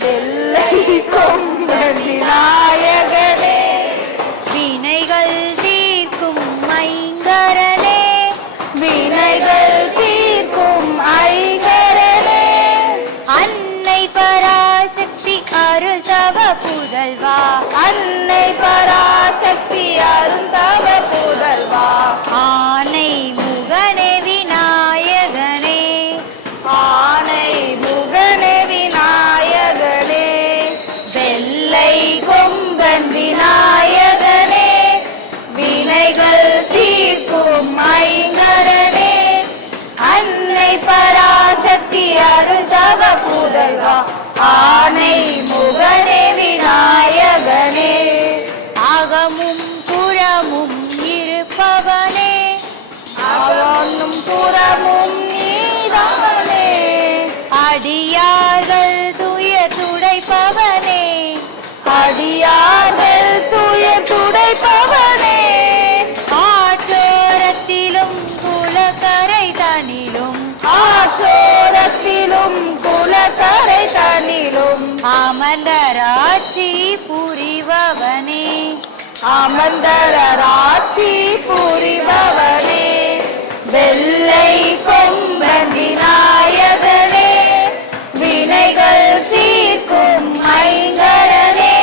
வெள்ளை கொம்பன் விநாயகனே, வினைகள் தீர்க்கும் ஐங்கரனே, வினைகள் தீர்க்கும் ஐங்கரனே, அன்னை பராசக்தி அருள் தவ புதல்வா, அன்னை பராசக்தி அருந்தவ புதல்வா, ஆனை முகனே விநாயகனே, ஆனை முகனே விநாயகனே, வெள்ளை கொம்பன் விநாயகனே, வினைகள் தீர்க்கும் ஐங்கரனே, அன்னை பராசக்தி அருந்தவ புதல்வா, ஆனை முகனே விநாயகனே, அகமும் புறமும் இருப்பவனே, அவனும் புறமும் நீதானே, அடியார்கள் துய துடைப்பவனே, அடியார்கள் துய துடைப்பவனே, ஆற்றோரத்திலும் குலக்கரை தனிலும், ஆற்றோரத்திலும் குலக்கரை தனிலும், அமர்ந்தராட்சி புரிபவனே, அமர்ந்தராட்சி புரிபவனே, வெள்ளை கொம்பன் விநாயகனே, வினைகள் தீர்க்கும் ஐங்கரனே,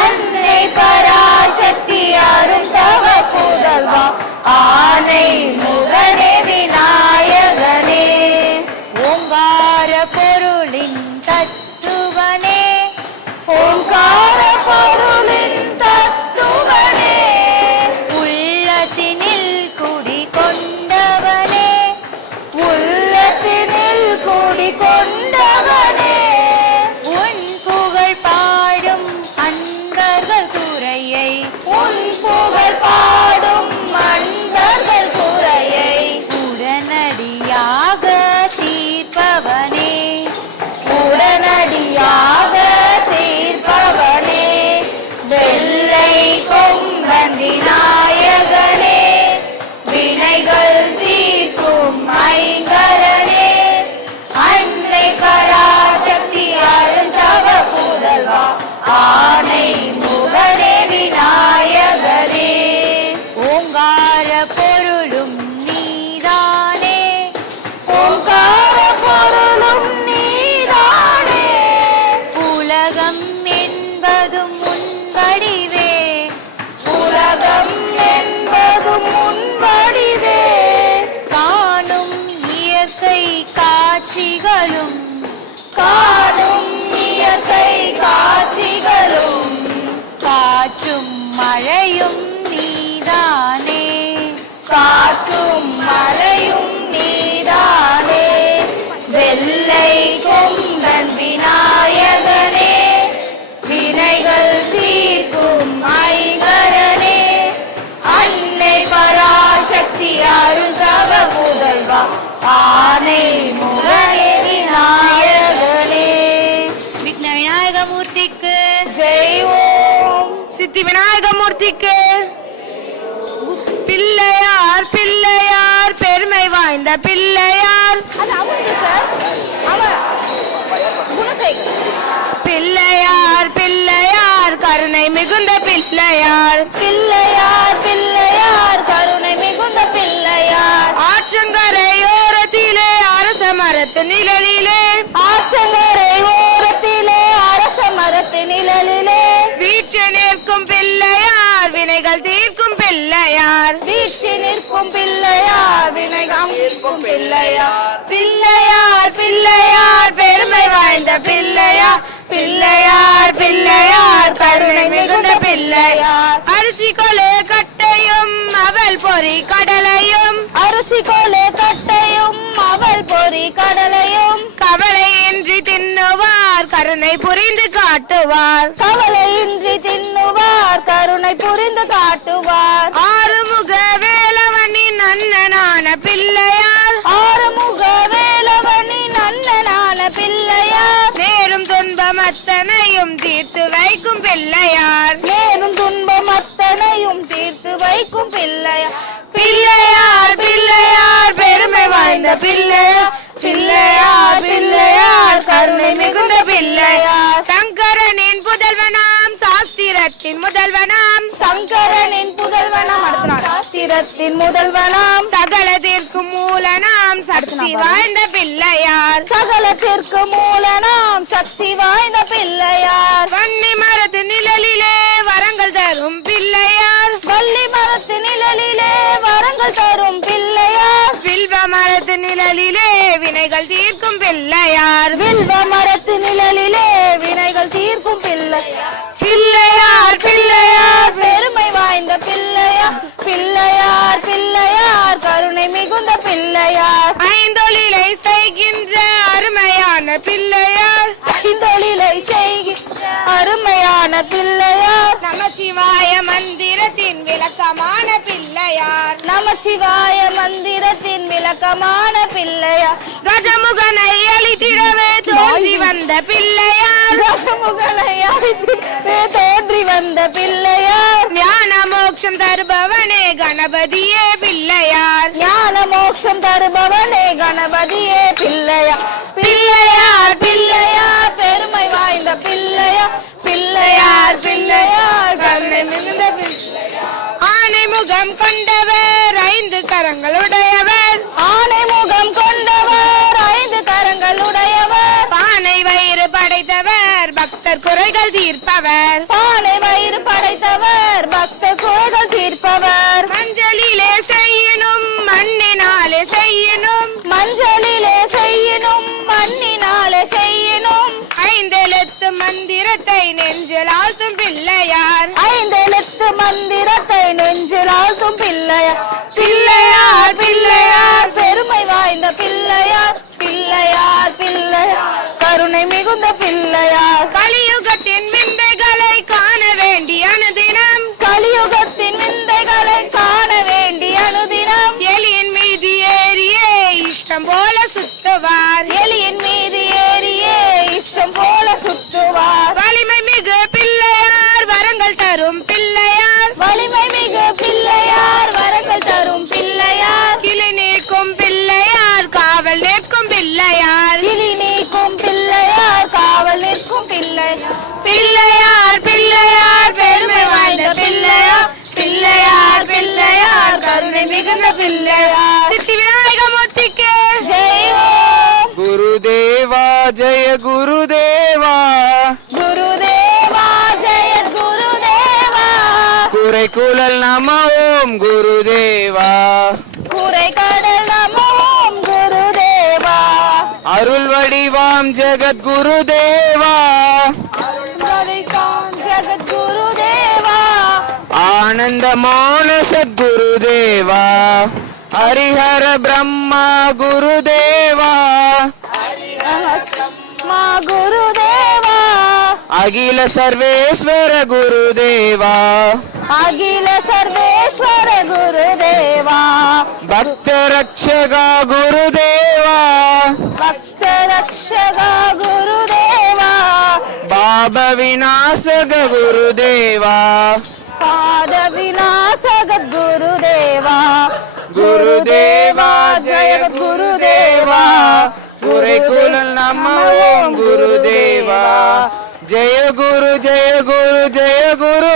அன்னை பராசக்தி அருந்தவ புதல்வா, ஆனை முகனே விநாயகனே, ஓங்கார பொருளின் தத்துவனே, ஓங்கார பொருளின் தத்துவனே, உள்ளத்தினில் குடிகொண்டவனே, உள்ளத்தினில் குடிகொண்டவனே, உன் புகழ் பாடும் அன்பர்கள் குறையை, உன் புகழ் பாடும் அன்பர்கள் குறையை உடனடியாக தீர்ப்பவனே, உடனடியாக தீர்ப்பவனே, வெள்ளை கொம்பன் விநாயகனே, வினைகள் தீர்க்கும் ஐங்கரனே, அன்னை பராசக்தி அருந்தவ புதல்வா, ஆனை முகனே விநாயகனே, ஓங்கார பொருளும் நீதானே, ஓங்கார பொருளும் நீதானே, உலகம் என்பதும் உன் வடிவே, உலகம் என்பதும் உன் வடிவே, காணும் இயற்கை காட்சிகளும், காணும் இயற்கை காட்சிகளும், காற்றும் மழையும் நீதானே, காற்றும் மழையும் நீதானே, வெள்ளை கொம்பன் விநாயகனே, வினைகள் தீர்க்கும் ஐங்கரனே, அன்னை பராசக்தி அருந்தவ புதல்வா, ஆனை முகனே விநாயகனே, விக்ன விநாயகமூர்த்திக்கு, ஜெய் ஓம், சித்தி விநாயகமூர்த்திக்கு, பிள்ளையார் பிள்ளையார் பெருமை வாய்ந்த பிள்ளையார், பிள்ளையார் பிள்ளையார் கருணை மிகுந்த பிள்ளையார், பிள்ளையார் பிள்ளையார் கருணை மிகுந்த பிள்ளையார், ஆற்றங்கரையோரத்திலே அரச மரத்து நிழலிலே, ஆற்றங்கரை ஓரத்திலே அரச மரத்து நிழலிலே, வீற்று நிற்கும் பிள்ளையார் வினைகள் தீர்க்கும் பிள்ளையார், வீழ்ச்சி நிற்கும் பிள்ளையார் வினைகம் நிற்கும் பிள்ளையார், பிள்ளையார் பிள்ளையார் பெருமை வாய்ந்த பிள்ளையார், பிள்ளையார் பிள்ளையார் கருணை மிகுந்த பிள்ளையார், அரிசி கொலை கட்டையும் அவள் பொறி கடலையும், அரிசி கோலே கட்டையும் அவள் பொறி கடலையும், கவலையின்றி தின்னுவார் கருணை புரிந்து காட்டுவார், கவலையின்றி தின்னுவார் கருணை புரிந்து காட்டுவார், ஆறுமுக வேலவனின் அண்ணனான பிள்ளையார், ஆறுமுக வேலவனின் அண்ணனான பிள்ளையார், நேரும் துன்பம் அத்தனையும் தீர்த்து வைக்கும் பிள்ளையார், மேலும் துன்பம் அத்தனையும் தீர்த்து வைக்கும் பிள்ளையார், பிள்ளையார் பிள்ளையார் பெருமை வாய்ந்த பிள்ளையார், பிள்ளையார் பிள்ளையார் கருணை மிகுந்த பிள்ளையார், சாஸ்திரத்தின் முதல்வனாம் சங்கரனின் புதல்வனாம். அடுத்த நாள் சாஸ்திரத்தின் முதல்வனாம் சகலத்திற்கும் மூலனாம் சக்தி வாய்ந்த பிள்ளையார் சகலத்திற்கு மூலனாம் சக்தி வாய்ந்த பிள்ளையார். வன்னி மரத்து நிழலிலே வரங்கள் தரும் பிள்ளையார் வள்ளி மரத்து நிழலிலே வரங்கள் தரும் பிள்ளையார். வில்வ மரத்து நிழலிலே வினைகள் தீர்க்கும் பிள்ளையார் வில்வ மரத்து நிழலிலே வினைகள் தீர்க்கும் பிள்ளையார். பிள்ளையார் பிள்ளையார் பெருமை வாய்ந்த பிள்ளையார். பிள்ளையார் பிள்ளையார் கருணை மிகுந்த பிள்ளையார். ஐந்தொழிலை செய்கின்ற அருமையான பிள்ளையார் ஐந்தொழிலை செய்கின்ற அருமையான பிள்ளையார். நமசிவாய மந்திரத்தின் விளக்கமான பிள்ளையார் நமசிவாய மந்திரத்தின் விளக்கமான பிள்ளையார். கஜமுகனை அழித்திடவே தோன்றி வந்த பிள்ளையார் ரசமுகனை அழித்திடவே தோன்றி வந்த பிள்ளையார். ஞான மோட்சம் தருபவனே கணபதியே பிள்ளையார் ஞான மோட்சம் தருபவனே கணபதியே பிள்ளையார். பிள்ளையார் பிள்ளையார் பெருமை வாய்ந்த பிள்ளையார். பிள்ளையார் பிள்ளையார் கருணை மிகுந்த பிள்ளையார். ஆனை முகம் கொண்டவர் ஐந்து கரங்களுடையவர் ஆனை முகம் கொண்டவர் ஐந்து கரங்களுடையவர். பானை வயிறு படைத்தவர் பக்தர் குறைகள் தீர்ப்பவர் பானை வயிறு படைத்தவர் பக்தர் குறைகள் தீர்ப்பவர். மஞ்சளிலே செய்யணும் மண்ணினாலே செய்யணும் மஞ்சளிலே செய்யணும் மண்ணினாலே செய்யணும். ஐந்தெழுத்து மந்திரத்தை நெஞ்சில் ஆழ்த்தும் பிள்ளையார் ஐந்தெழுத்து மந்திரத்தை நெஞ்சில் ஆழ்த்தும் பிள்ளையார். பிள்ளையார் பிள்ளையார் பெருமை வாய்ந்த பிள்ளையார். பிள்ளையார் பிள்ளையார் கருணை மிகுந்த பிள்ளையார். கலியுகத்தின் விந்தைகளை காண வேண்டிய அனுதினம் கலியுகத்தின் விந்தைகளை காண வேண்டிய அனுதினம். எலியின் மீது ஏறியே இஷ்டம் போல சுத்துவார் எலியின் மீது ஏறியே இஷ்டம் போல சுற்றுவார். வலிமை மிகு பிள்ளையார் வரங்கள் தரும் பிள்ளையார் வலிமை மிகு பிள்ளையார் வரங்கள் தரும் பிள்ளையார். கிளி நீக்கும் பிள்ளையார் காவல் நிற்கும் பிள்ளையார் கிளி நீக்கும் பிள்ளையார் காவல் நிற்கும் பிள்ளையார். பிள்ளையார் பிள்ளையார் பெருமை வாய்ந்த பிள்ளையார் பிள்ளையார் பிள்ளையார் கருணை மிகுந்த பிள்ளையார் சித்தி விநாயகமூர்த்திக்கு ஜெய் ஓம். குருதேவா ஜெய குருதேவா குருதேவா ஜெய குருதேவா. குறை குழல் நம ஓம் குருதேவா குறை கடல் நமோ ஓம் குருதேவா. அருள் வடிவாம் ஜெகத் குருதேவா அருள்வடிவாம் ஜெகத் குருதேவா. ஆனந்தமான சத்குருதேவா ஹரிஹர பிரம்மா குருதேவா மா குருதேவா. அகில சர்வேஸ்வர குருதேவா அகில சர்வேஸ்வர குருதேவா. பக்த ரட்சகா குருதேவா பக்த ரக்ஷகா குருதேவா. பாப விநாசக குருதேவா பாத விநாசக குருதேவா. குருதேவா ஜெய குருதேவா குறை குழல் நம ஓம் குருதேவா ஜெய குரு ஜெய குரு ஜெய குரு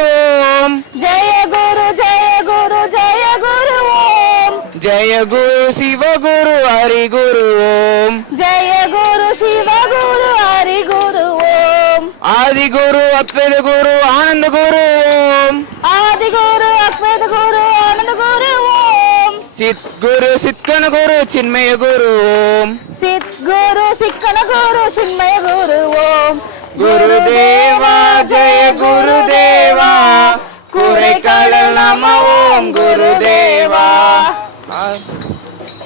ஓம் ஜெய குரு ஜெய குரு ஜெய குரு ஓம். ஜெய குரு சிவகுரு ஹரி குரு ஓம் ஜெய குரு சிவ குரு ஹரி குரு ஓம். ஆதி குரு அப்பெத குரு ஆனந்த குரு ஓம் ஆதி குரு அக்வேத குரு ஆனந்த குரு ஓம். சித் குரு சித்கன குரு சின்மய குரு ஓம் சித் குரு சிக்கன குரு சின்மய குரு ஓம். குருதேவா ஜெய குருதேவா குறை கடல் நம ஓம் குருதேவா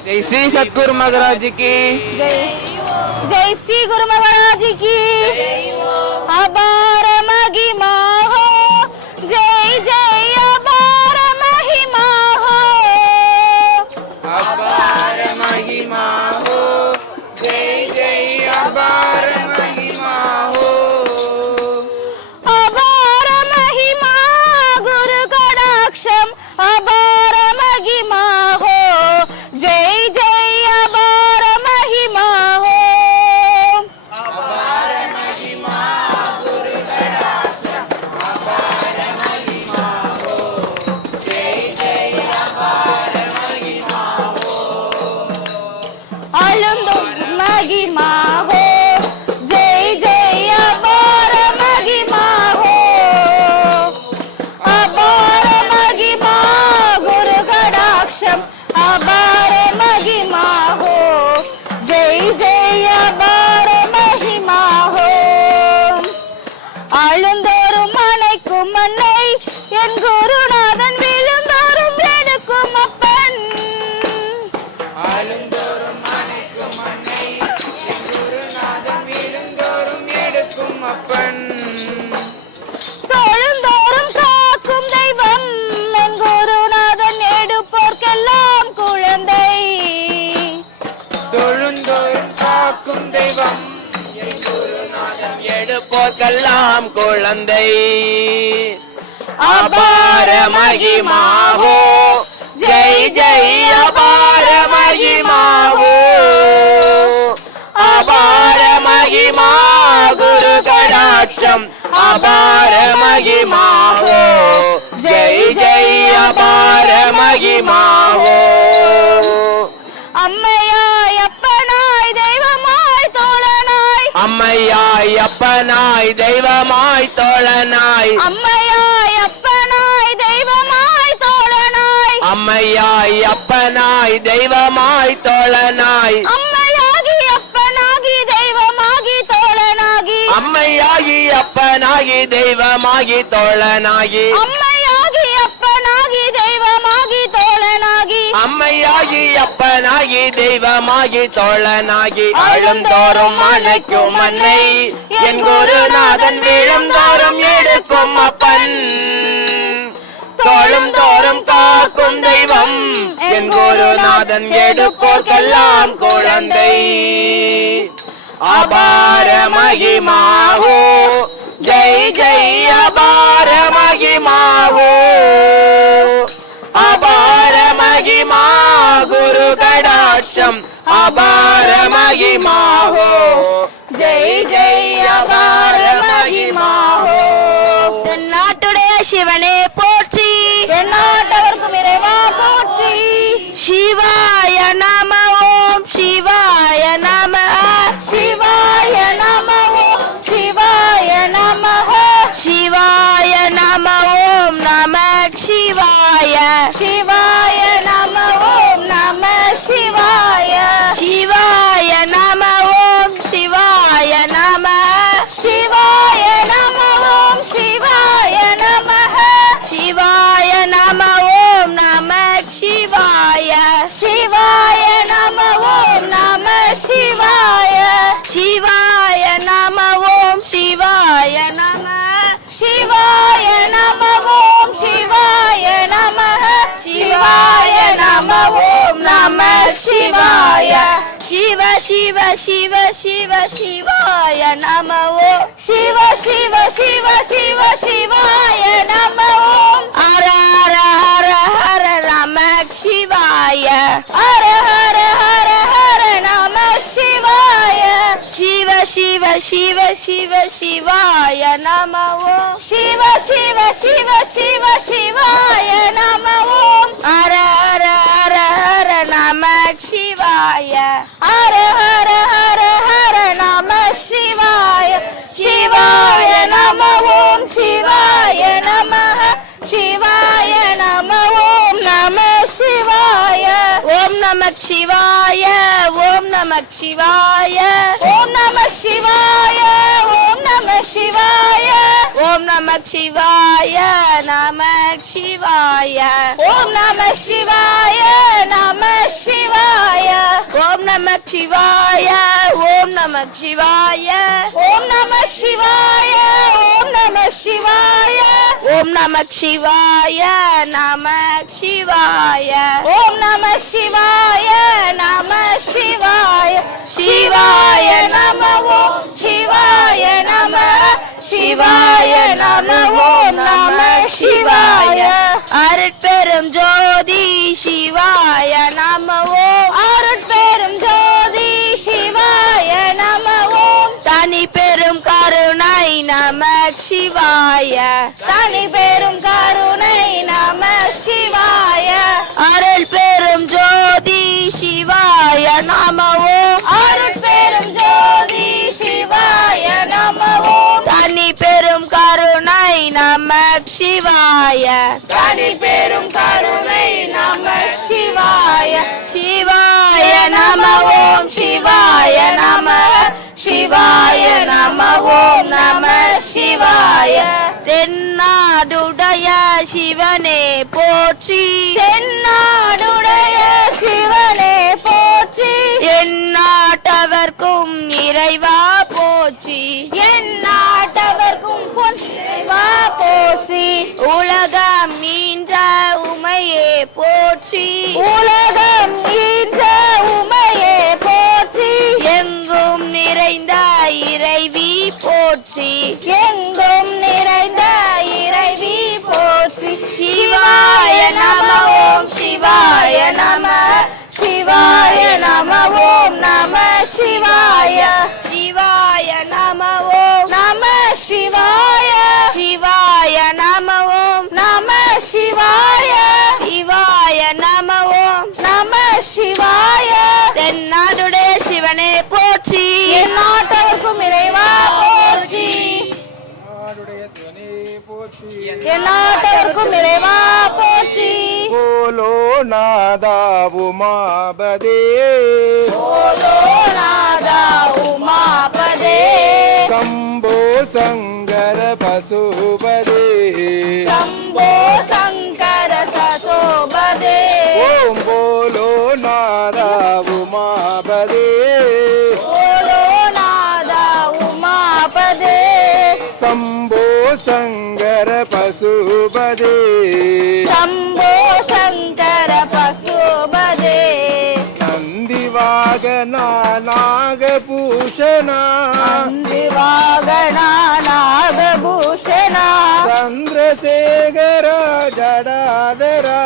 ஜெய் ஸ்ரீ சத்குரு மகராஜ் की जय श्री गुरु महाराज की अपार महिमा हो. जय जय अपार महिमा हो. अपार महिमा हो जय जय अपार महिमा हो अपार महिमा गुरु कटाक्षम अपार महिमा हो. जय जय अपार महिमा हो. अपार महिमा गुरु தெய்வம் என் குருநாதன் எடுப்போர்க்கெல்லாம் குழந்தை அபார மகிமாவோ ஜெய் ஜெய் அபார மகிமாவோ அபார மகிமா குரு கடாட்சம் அபார மகிமாவோ ஜெய் ஜெய் அபார மகிமாவோ அம்மையாய் அப்பனாய் தெய்வமாய் தோழனாய் அம்மையாய் அப்பனாய் தெய்வமாய் தோழனாய் அம்மையாய் அப்பனாய் தெய்வமாய் தோழனாய் அம்மையாய் அப்பனாய் தெய்வமாய் தோழனாய் அம்மையாகி அப்பனாகி தெய்வமாகி தோழனாகி அம்மையாகி அப்பனாகி தெய்வமாகி தோழனாகி அம்மையாகி அப்பனாகி தெய்வமாகி தோழனாகி அம்மையாகி அப்பனாகி தெய்வமாகி தோழனாகி அழுந்தோறும் அணைக்கும் அன்னை என் குருநாதன் விழுந்தோறும் எடுக்கும் அப்பன் தோளும் தோறும் காக்கும் தெய்வம் என் குருநாதன் எடுப்போர்க்கெல்லாம் குழந்தை அபார மகிமாவோ ஜெய் ஜெய் அபார மகிமாவோ அபார மகிமா குரு கடாட்சம் அபார மகிமாவோ ஜெய் ஜெய் அபார மகிமாவோ தென்னாட்டுடைய சிவனே போற்றி எந்நாட்டவர்க்கும் இறைவா போற்றி சிவாய நம ஓம் சிவாய நம சிவாய நம ஓம் சிவாய நம சிவாய நம ஓம் நம சிவாய சிவாய நம ஓம் நம சிவாய சிவாய நம ஓம் சிவாய நம சிவாய நம ஓம் சிவாய நம சிவாய நம ஓம் நம சிவாய சிவாய நம ஓம் நம சிவாய சிவாய நம ஓம் சிவாய நம சிவாய நம ஓம் சிவாய நம சிவாய நம ஓம் நம சிவாய சிவ சிவ சிவ சிவ சிவாய நம ஓம் சிவ சிவ சிவ சிவ சிவாய நம ஓம் ஹர ஹர ஹர ஹர நம சிவாய ஹர ஹர ஹர ஹர நம சிவாய சிவ சிவ சிவ சிவ சிவாய நம ஓம் சிவ சிவ சிவ சிவ சிவாய நம ஓம் ஹர ஹர ஹர ஹர நம சிவாய ஹர ஹர ஹர ஹர நம சிவாய சிவாய நம ஓம் சிவாய நம சிவாய நம ஓம் நம சிவாய ஓம் நம சிவாய ஓம் நம சிவாய ஓம் நம சிவாய ஓம் நம சிவாய ஓம் நம சிவாய நம சிவாய ஓம் நம சிவாய நம சிவாய ஓம் நம சிவாய ஓம் நம சிவாய ஓம் நம சிவாய ஓம் நம சிவாய ஓம் நம சிவாய நம சிவாய ஓம் நம சிவாய நம சிவாய சிவாய நம ஓம் சிவாய நம சிவாய நம ஓம் நம சிவாய அருட்பெரும் ஜோதி சிவாய நம ஓம் அருட்பெரும் ஜோதி சிவாய நம ஓம் தனி பெரும் கருணை நம சிவாய தனி பெரும் கருணை நம சிவாய அருள் பெரும் ஜோதி சிவாய நம ஓம் அருட்பெரும் ஜோதி சிவாய நம ஓம் தனி பெரும் கருணை நம சிவாய தனி பெரும் கருணை நம சிவாய சிவாய நம ஓம் சிவாய நம சிவாய நம ஓம் நம சிவாய தென்னாடுடைய சிவனே போற்றி தென்னாடுடைய சிவனே போற்றி எந்நாட்டவர்க்கும் இறைவா போற்றி எந்நாட்டவர்க்கும் பொன்னிறைவா போற்றி உலகம் மீன்ற உமையே போற்றி உலகம் ஈன்ற உமையே போற்றி எங்கும் நிறை போற்றி எங்கும் நிறைந்த இறைவி போற்றி. சிவாய நம ஓம் சிவாய நம சிவாய நம ஓம் நம சிவாய. சிவாய நம ஓம் நம சிவாய. சிவாய நம ஓம் நம சிவாய. சிவாய நம ஓம் நம சிவாய. தென்னாடுடைய சிவனே போற்றி என் நாட்டவர்க்கும் இறைவா போற்றி. என் நாட்டவர்க்கும் இறைவா போற்றி. போலோ நாதா உமாபதே ஓலோ நாதா உமாபதே. சம்போ சங்கர பசுபதே சம்போ சங்கர சசோபதே. ஓம் போலோ நாதா உமாபதே ஓலோ நாதா உமாபதே. சம்போ சங்கர பசுபதே சம்போ சங்கர பசுபதே. நந்திவாகனா நாகபூஷணா வாகனா நாகபூஷணா. சந்திரசேகர ஜடாதரா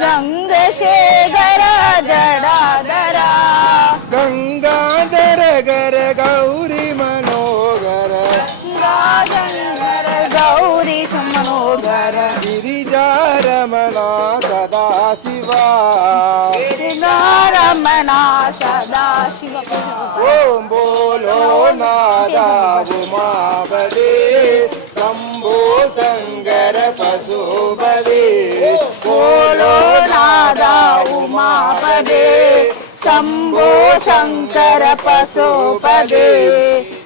சந்திரசேகர ஜடாதரா. கங்காதர கர கௌரி மனோகர கங்காதர கௌரி மனோகர. கிரிஜாரமணா சதா சிவா ரமணா சதா சிவ. ஓம் போலோ நாதா உமாபதே சம்போ சங்கர பசுபதே போலோ நாதா உமாபதே. சம்போ சங்கர பசுபதே.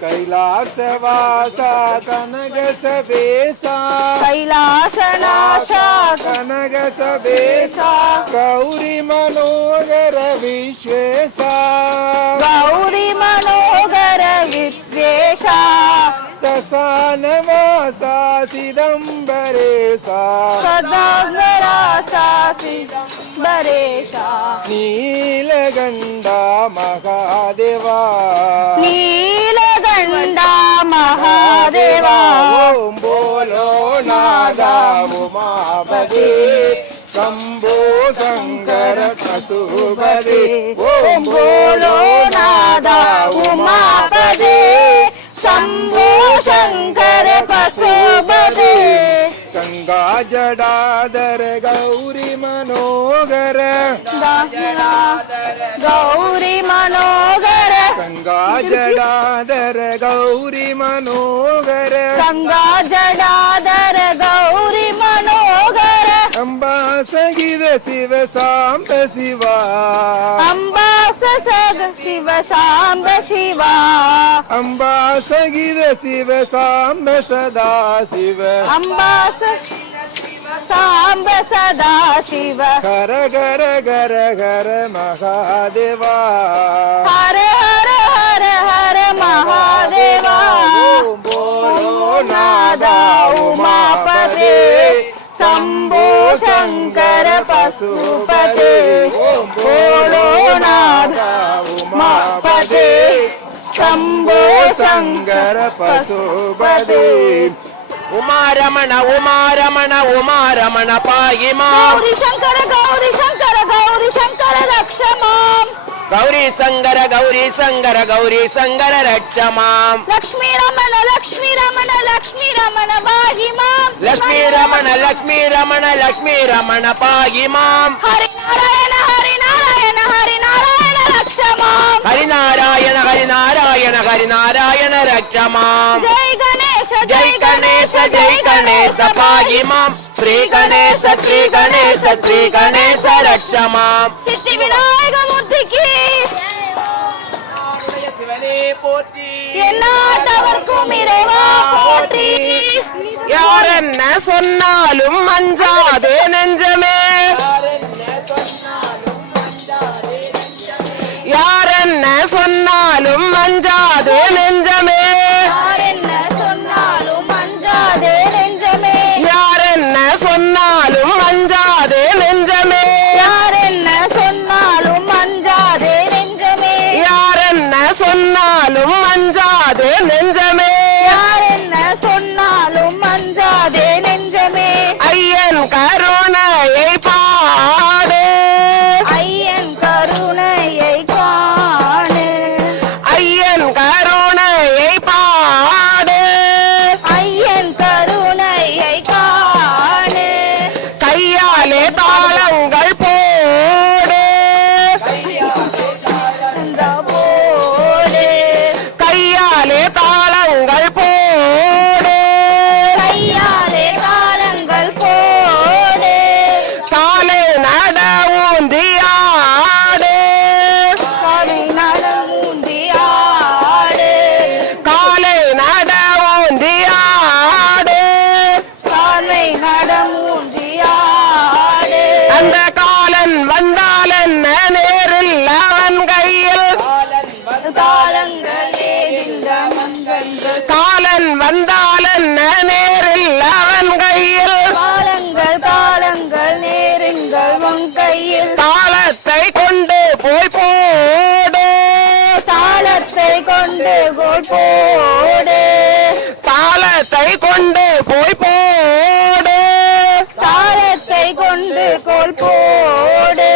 கைலாசவாசா கனக சபேசா கைலாசநாசா கனக சபேசா கௌரி மனோகர விஸ்வேசா கௌரி மனோகர வித்வேஷா. சசானவாசா சிதம்பரேசா சதாங்கராசா சிதம்பரேஷா. நீலகண்டா மகாதேவா நீலகண்டா மகாதேவா. ஓம் போலோ நாதா உமாபதே சம்போ சங்கர பசுபதே ஓம் போலோ நாதா உமாபதே. சம்போ சங்கர பசுபதே. கங்கா ஜடாதர கௌரி மனோகர கௌரி மனோகர. கங்கா ஜடாதர கௌரி மனோகர கங்கா ஜடாதர கௌரி மனோகர. அம்பா சகித சிவ சாம்ப சிவா அம்பா சசக சிவ சாம்ப சிவா. அம்பா சகித சிவ சாம்ப சதா சிவ அம்பா சாம்ப சதா சிவ. ஹர கர கர கர மகாதேவா ஹர ஹர ஹர ஹர மகாதேவா. ஓம் போலோ நாதா உமாபதே சம்போ சங்கர பசுபதே. ஓம் போலோ நாதா உமாபதே. சம்போ சங்கர பசுபதே உமாரமண உமாரமண உமாரமண பாயிமாம் கௌரி சங்கர கௌரி சங்கர கௌரி சங்கர ரக்ஷமாம். கௌரி சங்கர கௌரி சங்கர கௌரி சங்கர ரட்சமாம் லக்ஷ்மி ரமண லக்ஷ்மி ரமண லக்ஷ்மி ரமண பாகிமாம். லக்ஷ்மி ரமண லக்ஷ்மி ரமண லக்ஷ்மி ரமண பாயிமாம் ஹரி நாராயண ஹரி நாராயண ஹரி நாராயண ரக்ஷமாம். ஹரிநாராயண ஹரிநாராயண ஹரிநாராயண ரட்சமாம் ஜெய் கணேச ஜெய் கணேச ஜெய் கணேச பாயிமாம் ஸ்ரீ கணேச ஸ்ரீ கணேச ஸ்ரீ கணேச ரட்சமாம் சித்தி விநாயக மூர்த்திக்கு சிவனே போற்றி என்னாட்டவர்க்கும் இறைவா போற்றி. யார் என்ன சொன்னாலும் அஞ்சாதே நெஞ்சமே யார் என்ன சொன்னாலும் அஞ்சாதே நெஞ்சமே யார் என்ன சொன்னாலும் அஞ்சாதே நெஞ்சமே. யார் என்ன சொன்னாலும் அஞ்சாதே நெஞ்சமே யார் என்ன சொன்னாலும் அஞ்சாதே நெஞ்சமே. யார் என்ன சொன்னாலும் அஞ்சாதே நெஞ்சமே ஐயன் வந்தால் என்ன நேரில் அவன் கையில் காலங்கள் காலங்கள் நேருங்கள் உன் கையில் தாளத்தை கொண்டு போய் போடு தாளத்தை கொண்டு கோல் போடு தாளத்தை கொண்டு போய் போடு தாளத்தை கொண்டு கோல் போடு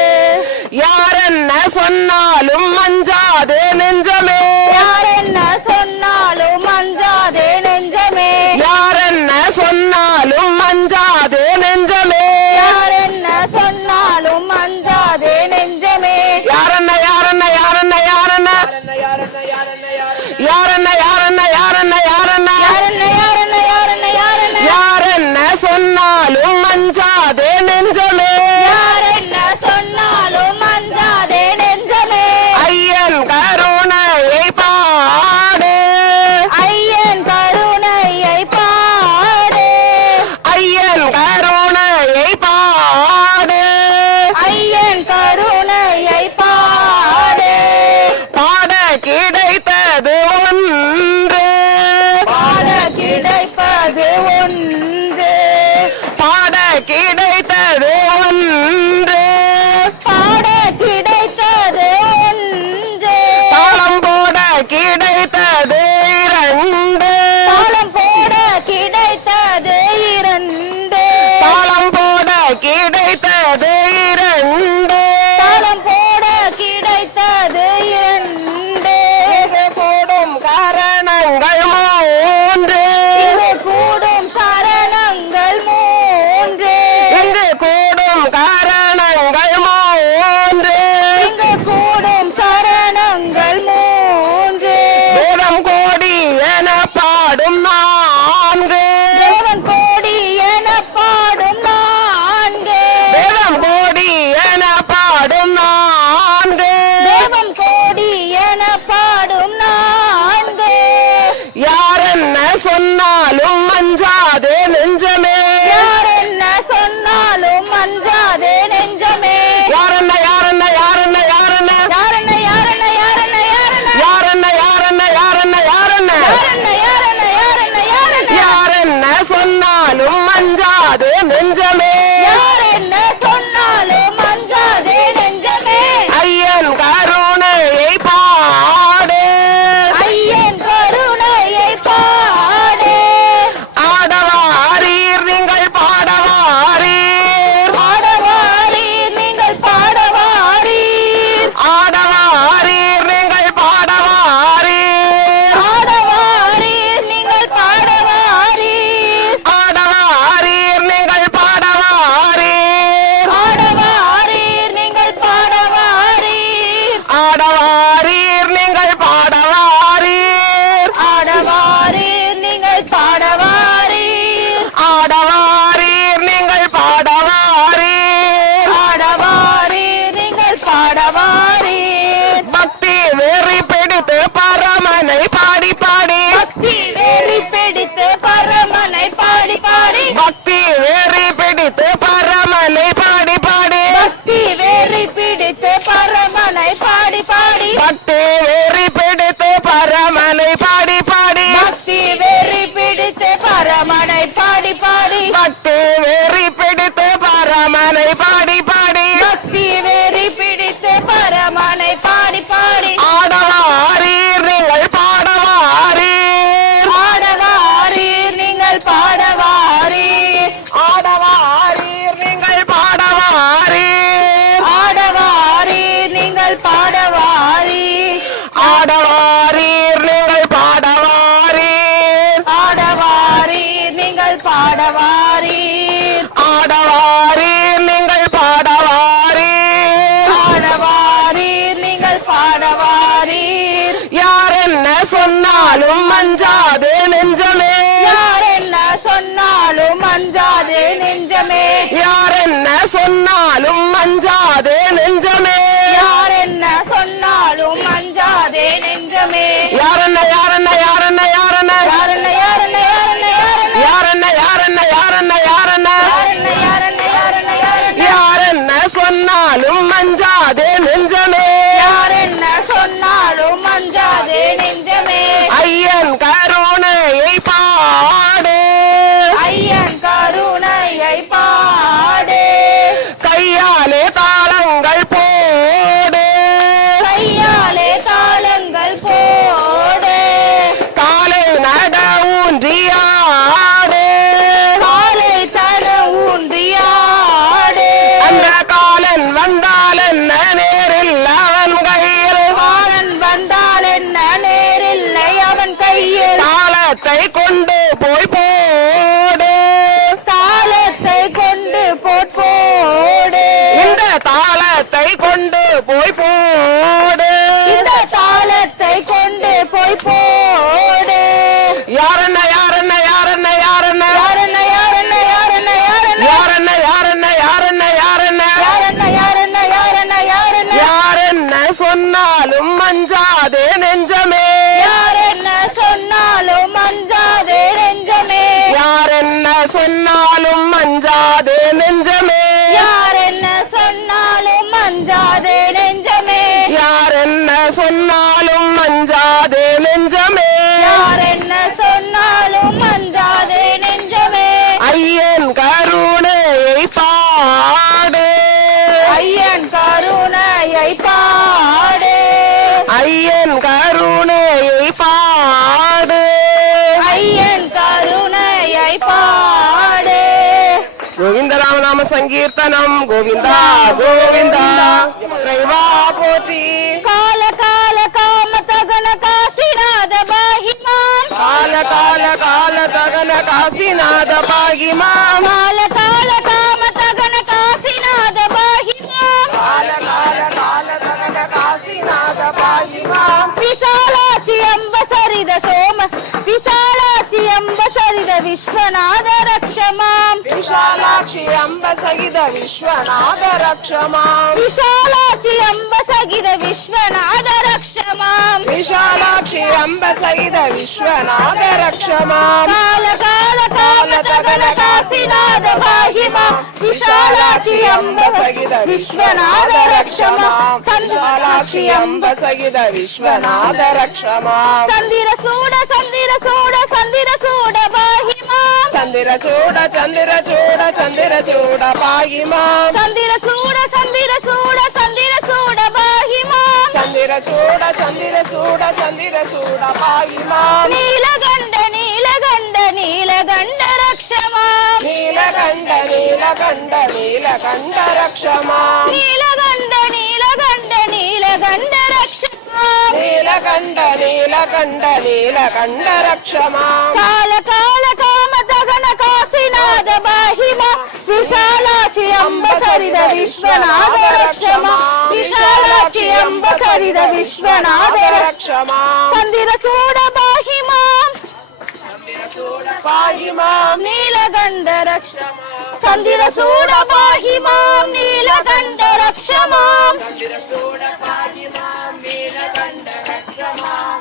யார் என்ன சொன்னாலும் மஞ்சாது நெஞ்சமே யார் என்ன சொன்னாலும் அஞ்சாதே நெஞ்சமே யார் என்ன சொன்னாலும் மஞ்சாது நெஞ்சமே யார் என்ன சொன்னாலும் அஞ்சாதே நெஞ்சமே யாரண்ண யாரண்ண யாரண்ண யாரண்ண யாரண்ண யாரண்ண யாரண்ண யாரண்ண யாரண்ண யாரண்ண யாரண்ண யாரண்ண யார் என்ன சொன்னாலும் மஞ்சாது நெஞ்சமே யார் என்ன சொன்னாலும் அஞ்சாதே நெஞ்சமே ஐயன் கருணையை பாடு ஐயன் கருணையை பாடு ஐயன் கருணையை பாடு ஐயன் கருணையை பாடு பாட கிடைத்தது ஒன்று பாட கிடைப்பது ஒன்று பாட கிடைத்தது ஒன்று பாட கிடைத்தது ஒன்று தாளம் போட கிடைத்தது இரண்டு தாளம் போட கிடைத்தது இரண்டு தாளம் போட கிடைத்தது இரண்டு தாளம் போட கிடைத்தது இரண்டு இது கூடும் காரணங்கள் மூன்று இது கூடும் சரணங்கள் மூன்று இங்கு கூடும் காரணங்கள் மூன்று இங்கு கூடும் சரணங்கள் மூன்று வேதம் கோடி என பாடும் நான்கு தேவன் கோடி என பாடும் நான்கு வேதம் கோடி என பாடும் நான்கு தேவன் கோடி என பாடும் நான்கு யார் என்ன சொன்னாலும் மஞ்சாது நெஞ்சமே யார் என்ன சொன்னாலும் அஞ்சாதே நெஞ்சமே யாரண்ண யாரண்ண யாரண்ண யாரண்ண யாரண்ண யாரண்ண யாரண்ண யாரண்ண யாரண்ண யாரண்ண யாரண்ண யாரண்ண யாரண்ண யாரண்ண யாரண்ண யாரண்ண யார் என்ன சொன்னாலும் மஞ்சாது நெஞ்சமே யார் என்ன சொன்னாலும் அஞ்சாதே நெஞ்சமே ஐயன் கருணையை பாடு ஐயன் கருணையை பாடு ஆடவாரீர் நீங்கள் பாடவாரீர் பாடவாரீர் நீங்கள் பாடவாரீர் ஆடவாரீர் நீங்கள் பாடவாரீர் பாடவாரீர் நீங்கள் பாடவாரீர் ஆடவாரீர் நீங்கள் பாடவாரீர் பாடவாரீர் நீங்கள் பாடவாரீர் ஆடவாரீர் நீங்கள் பாடவாரீர் ஆடவாரீர் நீங்கள் பாடவாரீர் ஆடவாரீர் நீங்கள் பாடவாரீர் ஆடவாரீர் நீங்கள் பாடவாரீர் பக்தி வெறி பிடித்து பரமனை பாடி பாடி பக்தி வெறி பிடித்து பரமனை பாடி பாடி பக்தி வெறி பிடித்து பரமனை பாடி பாடி பக்தி வெறி பிடித்து பரமனை பாடி பாடி பக்தி வெறி பிடித்து பரமனை பாடி பாடி பக்தி வெறி பிடித்து பரமனை பாடி பாடி பக்தி வெறி பிடித்து பரமனை பாடி பாடி பக்தி வெறி பிடித்து பரமனை பாடி பாடி ஆடவாரீர் நீங்கள் பாடவாரீர் பாடவாரீர் நீங்கள் பாடவாரீர் ஆடவாரீர் நீங்கள் பாடவாரீர் ஆடவாரீர் நீங்கள் பாடவாரீர் ஆடவாரீர் நீங்கள் பாடவாரீர் ஆடவாரீர் நீங்கள் பாடவாரீர் ஆடவாரீர் நீங்கள் பாடவாரீர் பாடவாரீர் நீங்கள் பாடவாரீர் யார் என்ன சொன்னாலும் மஞ்சாது நெஞ்சமே யார் என்ன சொன்னாலும் அஞ்சாதே நெஞ்சமே யார் என்ன சொன்னாலும் மஞ்சாது நெஞ்சமே யார் என்ன சொன்னாலும் அஞ்சாதே நெஞ்சமே யாரண்ண யாரண்ண யாரண்ண யாரண்ண யாரண்ண யாரண்ண யாரண்ண யாரண்ண யாரண்ண யாரண்ண யாரண்ண யாரண்ண யாரண்ண யாரண்ண யாரண்ண யார் என்ன சொன்னாலும் மஞ்சாது நெஞ்சமே யார் என்ன சொன்னாலும் அஞ்சாதே நெஞ்சமே ஐயன் கருணையை பா கொண்டு போய் போடு தாளத்தை கொண்டு போடு இந்த தாளத்தை கொண்டு போய் போடு இந்த தாளத்தை கொண்டு போய் போடு யாரண்ண யாரண்ண யாரண்ண யாரண்ண யாரண்ண யாரண்ண யாரண்ண யாரண்ண யாரண்ண யாரண்ண யாரண்ண யாரண்ண யாரண்ண யாரண்ண யாரண்ண யாரண்ண யாரென்ன சொன்னாலும் மஞ்சாதே நெஞ்சமே யாரென்ன சொன்னாலும் மஞ்சாதே நெஞ்சமே யாரென்ன சொன்னாலும் மஞ்சாதே நெஞ்சமே யாரென்ன சொன்னாலும் மஞ்சாதே நெஞ்சமே யாரென்ன சொன்னாலும் மஞ்சாதே நெஞ்சமே யாரென்ன சொன்னாலும் மஞ்சாதே நெஞ்சமே ஐயன் கருணையை பாடு ஐயன் கருணையை பாடு ஐயன் கருணையை பாடு ஐயன் கருணையை பாடு கோவிந்த ராமநாம சங்கீர்த்தனம் கோவிந்தா கோவிந்தா இறைவா போற்றி கால கால காம தகன காசிநாத பாஹிமாம் கால கால கால தகன காசிநாத பாகிமாம் கால கால காம தகன காசிநாத பாஹிமாம் கால கால கால தகன காசிநாத பாகிமாம் விசாலாட்சி அம்ப சரித சோம விசாலாட்சி அம்ப சரித விஸ்வநாத ரக்ஷமாம் விஷாலாட்சி அம்ப சகித விஸ்வநாத ரக்ஷமாம் விசாலாட்சி அம்ப சகித விஸ்வநாத ரக்ஷமாம் விஷாலாட்சி அம்ப சகித விஸ்வநாத ரக்ஷமாம் கால கால கால தகன காசிநாத பாஹிமாம் விசாலாட்சி அம்ப சகித விஸ்வநாத ரக்ஷமாம் விஷாலாட்சி அம்ப சகித விஸ்வநாத ரக்ஷமாம் சந்திர சூட சந்திர சூட சந்திர சூட பாஹிமாம் சந்திர சூட சந்திர சூட சந்திர சூட பாகிமாம் சந்திர சூட சந்திர சூட சந்திர சூட பாஹிமாம் சந்திர சூட சந்திர சூட சந்திர சூட பாகிமாம் நீலகண்ட நீலகண்ட நீலகண்ட ரக்ஷமாம் நீலகண்ட நீலகண்ட நீலகண்ட ரக்ஷமாம் நீலகண்ட நீலகண்ட நீலகண்ட ரக்ஷமாம் நீலகண்ட நீலகண்ட நீலகண்ட ரக்ஷமாம் கால கால காம தகன காசிநாத பாஹிமா விசாலாட்சி அம்ப சரித விஸ்வநாத ரக்ஷமாம் விசாலாட்சி அம்ப சரித விஸ்வநாத ரக்ஷமாம் சந்திர சூட பாஹிமாம் பாகிமாம் நீலகண்ட ரக்ஷமாம் சந்திர சூட பாஹிமாம் நீலகண்ட ரக்ஷமாம்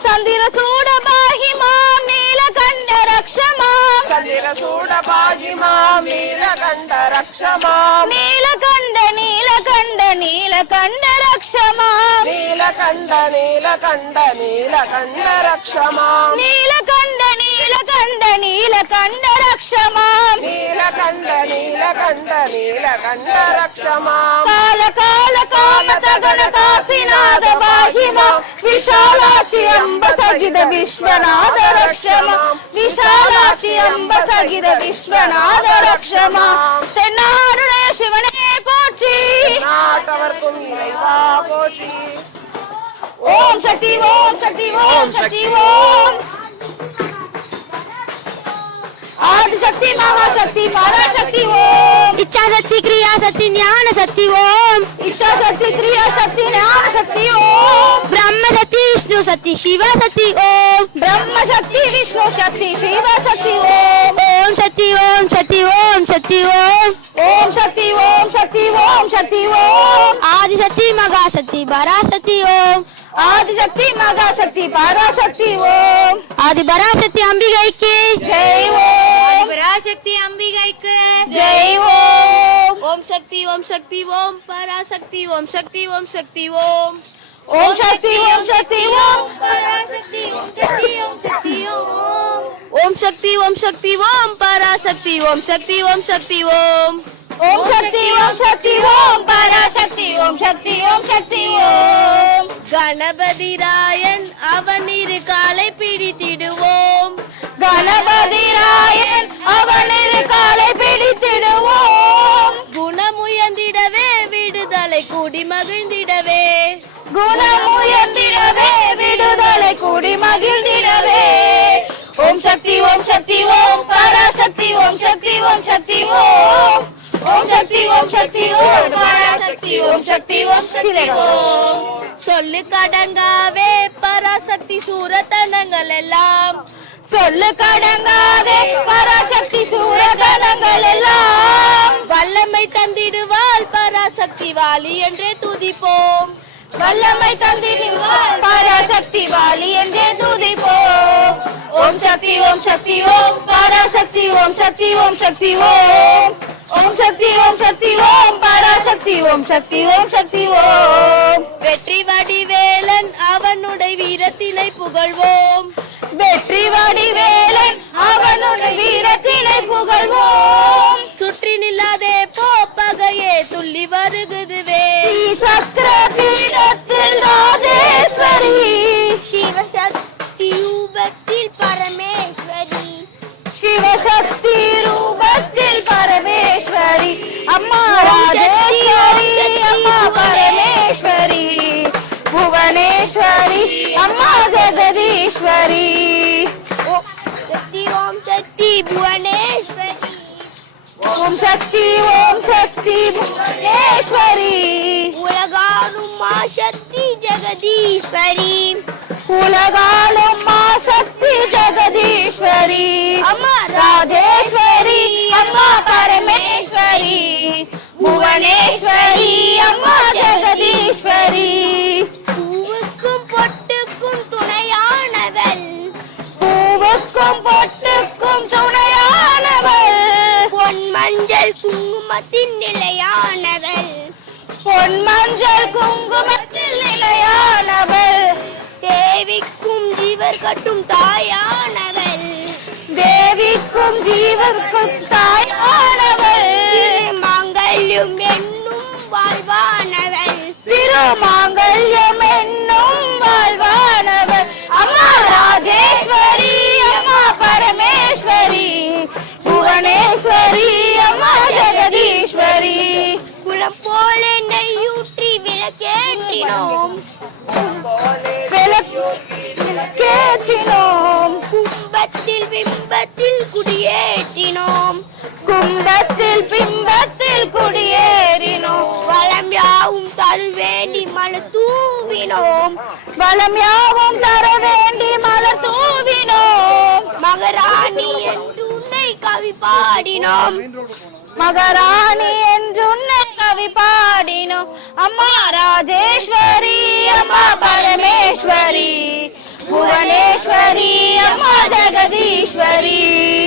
சந்திர சூட பாஹிமாம் நீலகண்ட ரக்ஷமாம் சந்திர சூட பாகிமாம் நீலகண்ட ரக்ஷமாம் நீலகண்ட நீலகண்ட நீலகண்ட ரக்ஷமாம் நீலகண்ட நீலகண்ட நீலகண்ட ரக்ஷமாம் நீலகண்ட நீலகண்ட நீலகண்ட ரக்ஷமாம் நீலகண்ட நீலகண்ட நீலகண்ட ரக்ஷமாம் கால கால காம தகன காசிநாத பாஹிமாம் விஷாலாட்சி அம்ப சகித விஸ்வநாத ரக்ஷமாம் விஷாலாட்சி அம்ப சகித விஸ்வநாத ரக்ஷமாம் தென்னாடுடைய சிவனே போற்றி நாட்டவர்க்கும் இறைவா போற்றி ஓம் சக்தி ஓம் சக்தி ஓம் சக்தி ஓம் आदिशक्ति महाशक्ति पराशक्ति ओम इच्छा शक्ति क्रिया शक्ति ज्ञान शक्ति ओम इच्छा शक्ति क्रिया शक्ति ज्ञान शक्ति ओम ब्रह्म शक्ति विष्णु शक्ति शिव शक्ति ओम ब्रह्म शक्ति विष्णु शक्ति शिव शक्ति ओम ओम शक्ति ओम शक्ति ओम शक्ति ओम ओम शक्ति ओम शक्ति ओम शक्ति ओम आदि शक्ति मगा शक्ति पराशक्ति ओम आदिशक्ति महाशक्ति पराशक्ति ओम आदि पराशक्ति अंबिका की जय ओम पराशक्ति अंबिका की जय ओम ओम शक्ति ओम शक्ति ओम पराशक्ति ओम शक्ति ओम शक्ति ओम ओम शक्ति ओम शक्ति ओम पराशक्ति ओम शक्ति ओम शक्ति ओम ओम शक्ति ओम शक्ति ओम पराशक्ति ओम शक्ति ओम शक्ति ओम ओम शक्ति ओम शक्ति ओम पराशक्ति ओम शक्ति ओम शक्ति ओम गणपति रायन அவனிரு காலை பிடித்திடுவோம் கணபதி ராயன் அவனிரு காலை பிடித்திடுவோம் குணமுயர்ந்திடவே விடுதலை கூடி மகிழ்ந்திடவே குணமுயர்ந்திடவே விடுதலை கூடி மகிழ்ந்திடவே ओम ஓம் சக்தி ஓம் சக்தி ஓம் பராசக்தி ஓம் சக்தி ஓம் சக்தி ஓம் ஓம் சக்தி ஓம் சக்தி ஓம் பராசக்தி ஓம் சக்தி ஓம் சக்தி ஓம் சொல்லு கடங்காவே பராசக்தி சூரத்தனங்கள் எல்லாம் சொல்லு கடங்காதே பராசக்தி சூரகணங்கள் எல்லாம் வல்லமை தந்திடுவாள் பராசக்தி வாலி என்றே துதிப்போம் வல்லமை தந்திடுவாள் பராசக்தி வாலி என்றே துதிப்போம் ஓம் சக்தி ஓம் சக்தி ஓம் பராசக்தி ஓம் சக்தி ஓம் சக்தி ஓம் ஓம் சக்தி ஓம் சக்தி ஓம் பராசக்தி ஓம் சக்தி ஓம் சக்தி ஓம் வெற்றி வடிவேலன் அவனுடைய வீரத்தினை புகழ்வோம் வெற்றி வடிவேலன் அவனுடைய வீரத்தினை புகழ்வோம் சுற்றி நில்லாதே போ பகையே துள்ளி வருகுதுவே சக்கர பீடத்தில் ராஜேஸ்வரி சிவசக்தி ரூபத்தில் பரமேஸ்வரி சிவசக்தி ரூபத்தில் பரமேஸ்வரி அம்மா ராஜேஸ்வரி அம்மா பரமேஸ்வரி புவனேஸ்வரி அம்மா ஜெகதீஸ்வரி ஓம் சக்தி புவனேஸ்வரி ஓம் சக்தி புவனேஸ்வரி உலகாரும் மா சக்தி ஜெகதீஸ்வரி உலகாலும் மா சக்தி ஜெகதீஸ்வரி அம்மா ராஜேஸ்வரி அம்மா பரமேஸ்வரி புவனேஸ்வரி அம்மா ஜெகதீஸ்வரி பூவுக்கும் பொட்டுக்கும் துணையானவள் பூவுக்கும் பொட்டுக்கும் துணையானவள் பொன் மஞ்சள் குங்குமத்தின் நிலையானவள் பொன் மஞ்சள் குங்குமத்தில் நிலையானவள் தேவிக்கும் ஜீவர் கட்டும் தாயானவள் தேவிக்கும் ஜீவர்க்கும் தாயானவள் மாங்கல்யம் என்னும் வாழ்வானவள் திருமாங்கல்யம் என்னும் வாழ்வானவள் அம்மா ராஜேஸ்வரி அம்மா பரமேஸ்வரி புவனேஸ்வரி அம்மா ஜெகதீஸ்வரி குளம் போல நெய்யூற்றி விளக்கேற்றினோம் விளக்கேற்றினோம் கும்பத்தில் பிம்பத்தில் குடியேற்றினோம் கும்பத்தில் பிம்பத்தில் குடியேறினோம் வளம் யாவும் தருவேண்டி மலர் தூவினோம் வளம் யாவும் தர வேண்டி மலர் தூவினோம் மகராணி என்று உன்னை கவி பாடினோம் மகாராணி என்று உன்னை கவி பாடினோம் அம்மா ராஜேஸ்வரி அம்மா பரமேஸ்வரி புவனேஸ்வரி அம்மா ஜெகதீஸ்வரி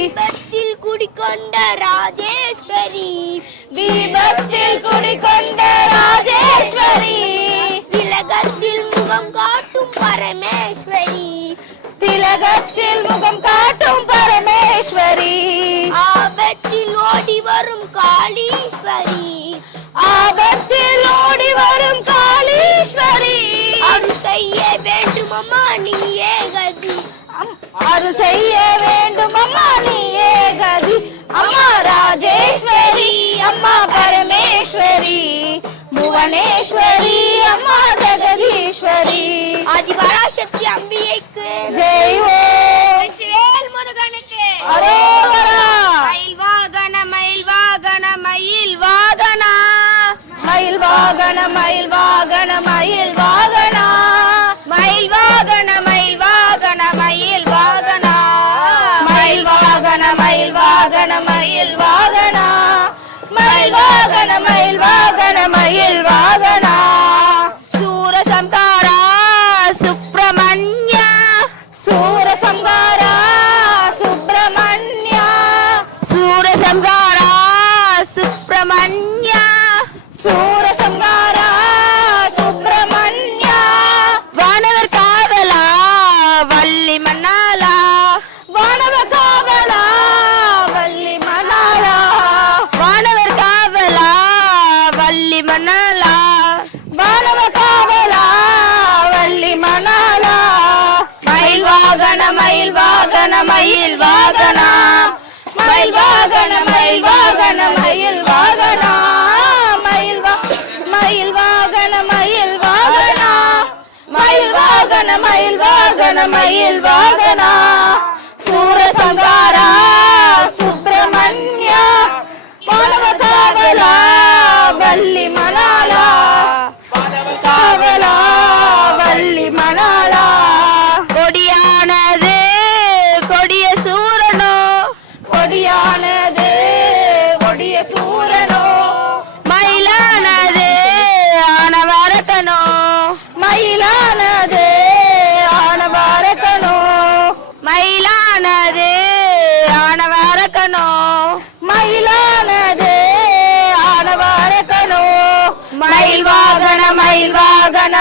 தீபத்தில் குடிக்கொண்ட ராஜேஸ்வரி தீபத்தில் குடிக்கொண்ட ராஜேஸ்வரி திலகத்தில் முகம் காட்டும் பரமேஸ்வரி திலகத்தில் முகம் காட்டும் பரமேஸ்வரி ஆபத்தில் ஓடி வரும் காளீஸ்வரி ஆபத்தில் ஓடி வரும் காளீஸ்வரி அருள் செய்ய வேண்டும் அம்மா நீயே கதி அருள் செய்ய வேண்டும் அம்மா நீயே கதி அம்மா ராஜேஸ்வரி அம்மா பரமேஸ்வரி புவனேஸ்வரி அம்மா ஜெகதீஸ்வரி ஆதிபராசக்தி அம்பிகைக்கு ஜெய் ஓம் வேல் முருகனுக்கு அரோகரா மயில் வாகன மயில் வாகன மயில் வாகனா மயில் வாகன மயில் வாகன மயில் வாகனா மயில் வாகன மயில் வாகன மயில் வாகனா மயில் வாகன மயில் வாகன மயில் வாகனா மயில் வாகன மயில் வாகன மயில் வாகனா சூரசம்காரா சுப்பிரமணிய சூரசம்காரா சுப்பிரமணிய சூரசம்காரா சுப்பிரமணிய சூரசம்காரா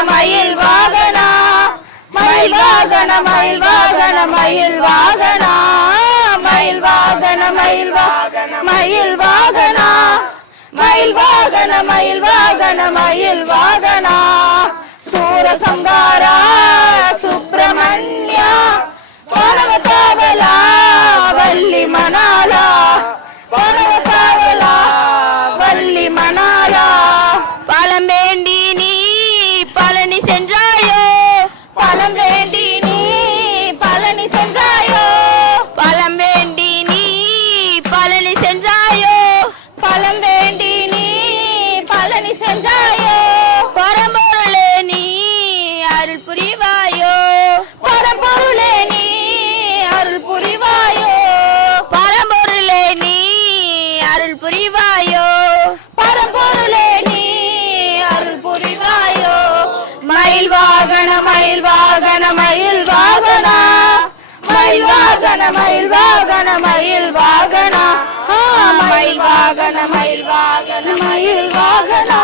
மயில் வாகனா மயில் வாகன மயில் வாகன மயில் வாகனா மயில் வாகன மயில் வாகன மயில் வாகனா மயில் வாகன மயில் வாகன மயில் வாகனா சூரசங்காரா சுப்பிரமணியா பணவகாவலா வள்ளி மணாலா பணவகாவலா வள்ளி மணாலா பலம் வேண்டி நீ பழனி சென்றாயோ பலம் வேண்டி நீ பழனி சென்றாயோ பலம் வேண்டி நீ பழனி சென்றாயோ பலம் வேண்டி நீ பழனி சென்றாயோ பரம்பொருளே நீ அருள் புரிவாயோ பரம்பொருளே நீ அருள் புரிவாயோ பரம்பொருளே நீ அருள் புரிவாயோ பரம்பொருளே நீ அருள் புரிவாயோ மயில் வாகன மயில் வாகன மயில் வாகனா மயில் வாகன மயில் வாகன மயில் வாகனா மயில் வாகன மயில் வாகன மயில் வாகனா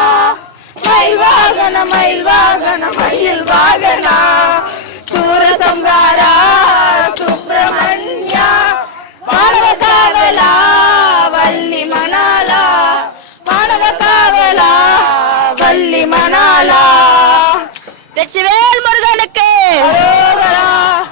மயில் வாகன மயில் வாகன மயில் வாகனா சூரசம்ஹாரா சுப்பிரமணியா மாணவகாவலா வள்ளி மணாலா மாணவகாவலா வள்ளி மணாலா வெற்றிவேல் முருகனுக்கு அரோகரா.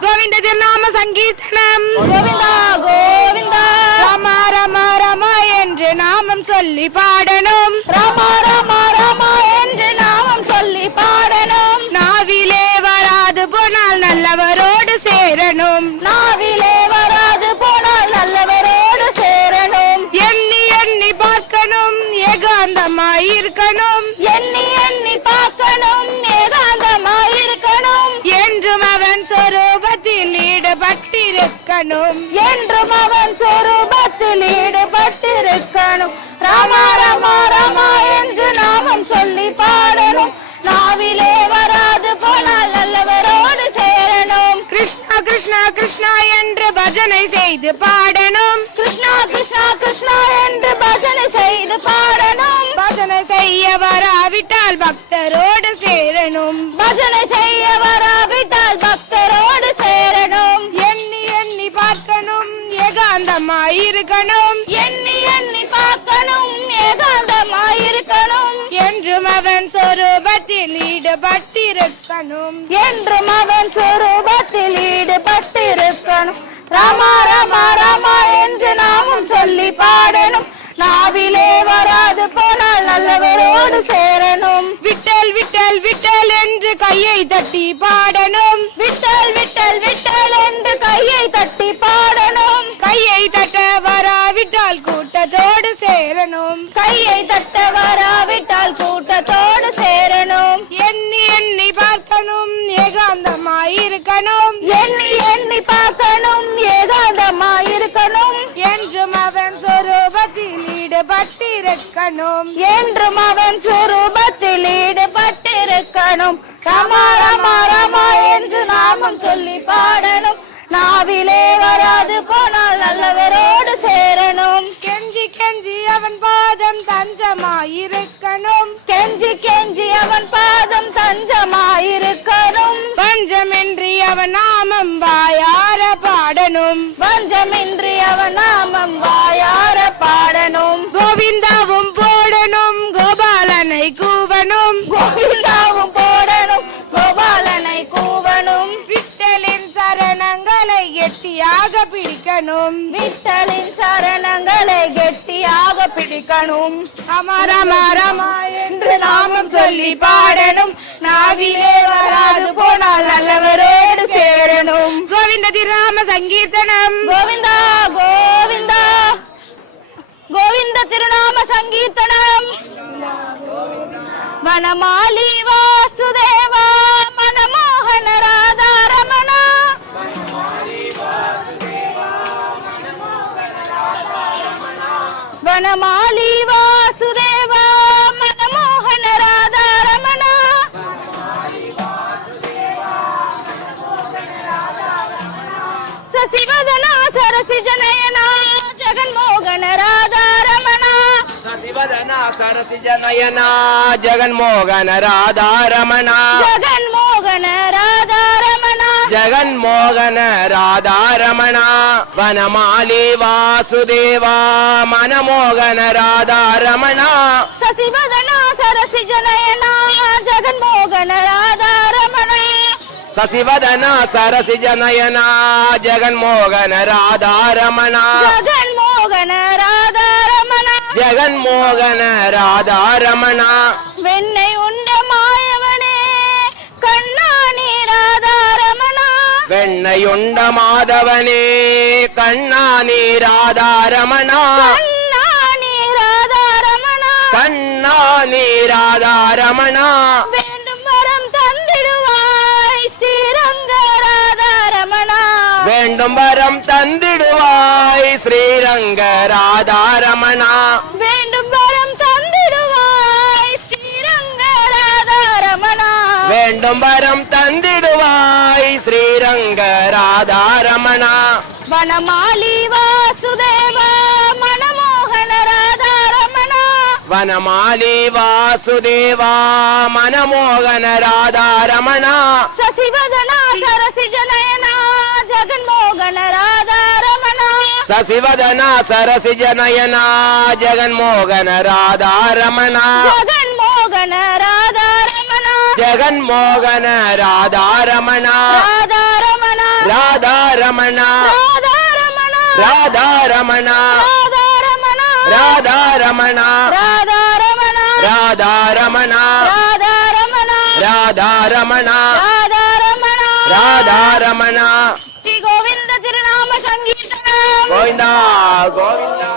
கோவிந்த திருநாம சங்கீர்த்தனம் கோவிந்தா கோவிந்தா ராமா ராமா ராமா என்று நாமம் சொல்லி பாடணும் ராமா ராமா ராமா என்று நாமம் சொல்லி பாடணும் நாவிலே வராது போனால் நல்லவரோடு சேரணும் நாவிலே வராது போனால் நல்லவரோடு சேரணும் எண்ணி எண்ணி பார்க்கணும் ஏகாந்தமாயிருக்கணும் எண்ணி எண்ணி பார்க்கணும் ஏகாந்தமாயிருக்கணும் என்றும் அவன் சொரூபத்தில் ஈடுபட்டிருக்கணும் என்றும் அவன் சொரூபத்தில் ஈடுபட்டிருக்கணும் ராமா ராமா ராமா என்று நாமம் சொல்லி பாடணும் நாவிலே வராது போனால் நல்லவரோடு சேரணும் கிருஷ்ணா கிருஷ்ணா கிருஷ்ணா என்று பஜனை செய்து பாடணும் கிருஷ்ணா கிருஷ்ணா கிருஷ்ணா என்று பஜனை செய்து பாடணும் பஜனை செய்ய வராவிட்டால் பக்தரோடு சேரணும் பஜனை செய்ய வராவிட்டால் பக்தரோடு சேரணும் எண்ணி எண்ணி பார்க்கணும் ஏகாந்தமாயிருக்கணும் எண்ணி எண்ணி பார்க்கணும் ஏகாந்தமாயிருக்கணும் என்றும் அவன் சொரூபத்தில் ஈடுபட்டிருக்கணும் என்றும் அவன் சொரூபத்தில் ஈடுபட்டிருக்கணும் ராமா ராமா ராமா என்று நாமும் சொல்லி பாடணும் நாவிலே வராது போனால் நல்லவரோடு சேரணும் விட்டல் விட்டல் விட்டல் என்று கையை தட்டி பாடணும் விட்டல் விட்டல் விட்டல் என்று கையை தட்டி பாடணும் கையை தட்ட வராவிட்டால் கூட்டத்தோடு சேரணும் கையை தட்ட வராவிட்டால் கூட்டத்தோடு சேரணும் எண்ணி எண்ணி பார்க்கணும் ஏகாந்தமாயிருக்கணும் எண்ணி எண்ணி பார்க்கணும் ஏகாந்தமாயிருக்கணும் என்றும் அவன் சொரூபத்தில் ஈடுபட்டிருக்கணும் என்றும் அவன் சுரூபத்தில் ஈடுபட்டிருக்கணும் ராமா ராமா ராமா என்று நாமம் சொல்லி பாடணும் நாவிலே வராது போனால் நல்லவரோடு சேரணும் கெஞ்சி கெஞ்சி அவன் பாதம் தஞ்சமாயிருக்கணும் கெஞ்சி கெஞ்சி அவன் பாதம் தஞ்சமாயிருக்கணும் பஞ்சமின்றி அவன் நாமம் வாயார பாடணும் பஞ்சமின்றி அவன் நாமம் வாயார பாடணும் கோவிந்தாவும் போடணும் கோபாலனை கூவணும் கோவிந்தாவும் போடணும் கோபாலனை கூவணும் விட்டலின் சரணங்களை கெட்டியாக பிடிக்கணும் விட்டலின் சரணங்களை கெட்டியாக பிடிக்கணும் ராமா ராமா ராமா என்று நாமம் சொல்லி பாடணும் நாவிலே வராது போனால் நல்லவரோடு சேரணும் கோவிந்த திருநாம சங்கீர்த்தனம் கோவிந்தா கோவிந்தா கோவிந்த திருநாம சங்கீர்த்தனம் வனமாலி வாசுதேவா மனமோகன ராதாரமண வனமாலி வாசுதேவா மனமோகன ராதாரமண சசிவதனா சரசி ஜனயனா ஜெகன்மோகன ராதாரமண சசிவதனா சரசி சரசிஜ நயனா ஜெகன்மோகன ராதாரமணா ஜெகன்மோகன ராதாரமணா ஜெகன்மோகன ராதாரமணா வனமாலி வாசுதேவா மனமோகன ராதாரமணா சசிவதனா சரசிஜ நயனா ஜெகன்மோகன ராதாரமணா சசிவதன சரசிஜ நயனா ஜெகன்மோகன ராதாரமணா ஜெகன்மோகன ராதாரமணா ஜெகன்மோகன ராதாரமணா வெண்ணை உண்ட மாயவனே கண்ணாணி ராதாரமணா வெண்ணையுண்ட மாதவனே கண்ணானி ராதாரமணா கண்ணாணி ராதாரமணா கண்ணானி ராதாரமணா வேண்டும் வரம் தந்திடுவாய் ஸ்ரீரங்க ராதாரமணா வேண்டும் வரம் தந்திடுவாய் ஸ்ரீரங்க ராதாரமணா வேண்டும் வரம் தந்திடுவாய் ஸ்ரீரங்க ராதாரமணா வேண்டும் வரம் தந்திடுவாய் ஸ்ரீரங்க ராதாரமணா வனமாலி வாசுதேவ மனமோகன ராதாரமணா வனமாலி வாசுதேவா மனமோகன ராதாரமணா சசிவதனா சரசிஜ நயனா ஜெகன்மோகன ராதாரமணா சசிவதன சரசிஜ நயனா ஜெகன்மோகன ராதாரமணா ஜெகன்மோகன ராதாரமணா ஜெகன்மோகன ராதாரமணா ராதாரமணா ராதாரமணா ராதாரமணா ராதாரமணா ராதாரமணா ராதாரமணா ராதாரமணா ராதாரமணா ராதாரமணா ராதாரமணா ராதாரமணா ராதாரமணா ஸ்ரீ கோவிந்த திருநாம சங்கீதம் கோவிந்தா கோவிந்தா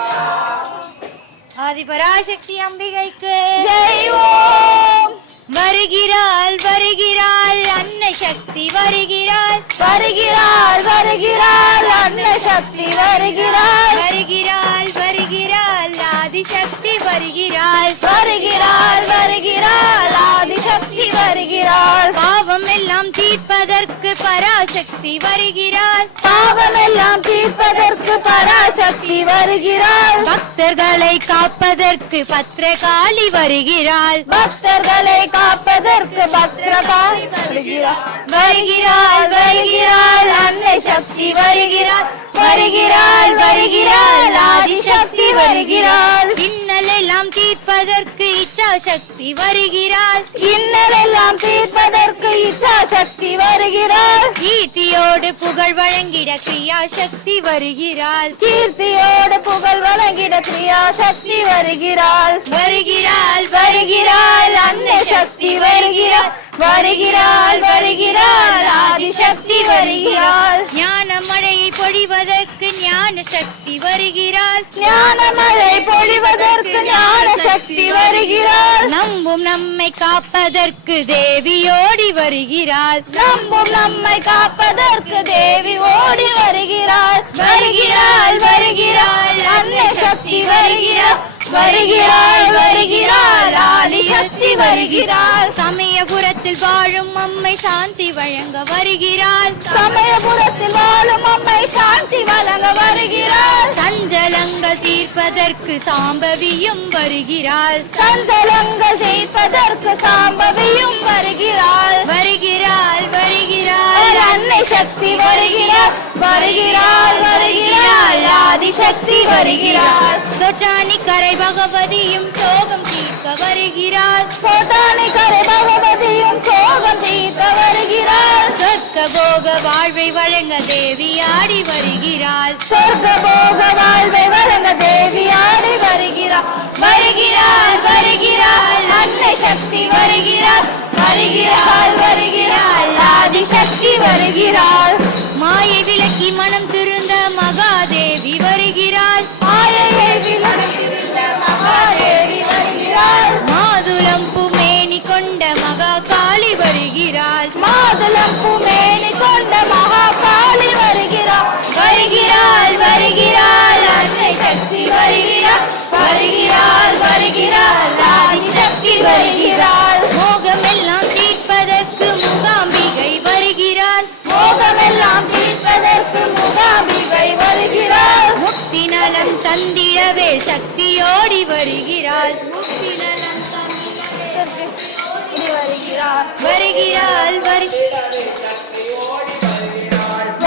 ஆதிபராசக்தி அம்பிகைக்கு ஜெய் ஓம் வருகிறாள் வருகிறாள் அன்னை சக்தி வருகிறாள் வருகிறாள் வருகிறாள் அன்னை சக்தி வருகிறாள் வருகிறாள் வருகிறாள் ஆதிசக்தி வருகிறாள் வருகிறாள் வருகிறாள் ஆதிசக்தி வருகிறாள் பாவம் எல்லாம் தீர்ப்பதற்கு பராசக்தி வருகிறாள் பாவமெல்லாம் தீர்ப்பதற்கு பராசக்தி வருகிறாள் பக்தர்களை காப்பதற்கு பத்ரகாளி வருகிறாள் பக்தர்களை காப்பதற்கு பத்ரகாளி வருகிறாள் வருகிறாள் வருகிறாள் அன்னை சக்தி வருகிறாள் வருகிறாள் வருகிறாள் ஆதிசக்தி வருகிறாள் இன்னல் எல்லாம் தீர்ப்பதற்கு இச்சா சக்தி வருகிறாள் இன்னலெல்லாம் தீர்ப்பதற்கு இச்சா சக்தி வருகிறாள் கீர்த்தியோடு புகழ் வழங்கிட கிரியா சக்தி வருகிறாள் கீர்த்தியோடு புகழ் வழங்கிட கிரியா சக்தி வருகிறாள் வருகிறாள் வருகிறாள் அன்னை சக்தி வருகிறாள் வருகிறாள் வருகிறாள் ஆதிசக்தி வருகிறாள் ஞான மழையை பொழிவதற்கு ஞான சக்தி வருகிறாள் ஞானமழை பொழிவதற்கு ஞான சக்தி வருகிறாள் நம்பும் நம்மை காப்பதற்கு தேவியோடி வருகிறாள் நம்பும் நம்மை காப்பதற்கு தேவி ஓடி வருகிறாள் வருகிறாள் வருகிறாள் அன்னை சக்தி வருகிறாள் வருகிறாள் வருகிறாள் ஆதிசக்தி வருகிறாள் சமயபுரத்தில் வாழும் அம்மை சாந்தி வழங்க வருகிறாள் சமயபுரத்தில் வாழும் அம்மை சாந்தி வழங்க வருகிறாள் சஞ்சலங்கள் தீர்ப்பதற்கு சாம்பவியும் வருகிறாள் சஞ்சலங்கள் தீர்ப்பதற்கு சாம்பவியும் வருகிறாள் வருகிறாள் வருகிறாள் அன்னை சக்தி வருகிறாள் வருகிறாள் வருகிறாள் ஆதிசக்தி வருகிறாள் தொட்டானி கரை பகவதியும் சோகம் தீர்க்க வருகிறாள் கோட்டானை கரை பகவதியும் சோகம் தீர்க்க வருகிறாள் சொர்க்க போக வாழ்வை வழங்க தேவியாடி வருகிறாள் சொர்க்க போக வாழ்வை வழங்க தேவியாடி வருகிறாள் வருகிறாள் வருகிறாள் அன்னை சக்தி வருகிறாள் வருகிறாள் வருகிறாள் ஆதிசக்தி வருகிறாள் மாயை விலக்கி மனம் திருந்த மகாதேவி வருகிறாள் மாயையை விலக்கிவிட்ட மகாதேவி வருகிறாள் மாதுளம் பூமேனி கொண்ட மகா காளி வருகிறாள் மாதுளம் பூமேனி கொண்ட மகாகாளி வருகிறாள் வருகிறாள் வருகிறாள் அன்னை சக்தி வருகிறாள் வருகிறாள் வருகிறாள் ஆதிசக்தி வருகிறாள் மோகமெல்லாம் தீர்ப்பதற்கு முகாம்பிகை வருகிறாள் மோகமெல்லாம் தீர்ப்பதற்கு முகாம்பிகை வருகிறாள் முக்தி நலம் தந்திடவே சக்தியோடி வருகிறாள் முக்தி நலம் வருகிறார் வருகிறாள்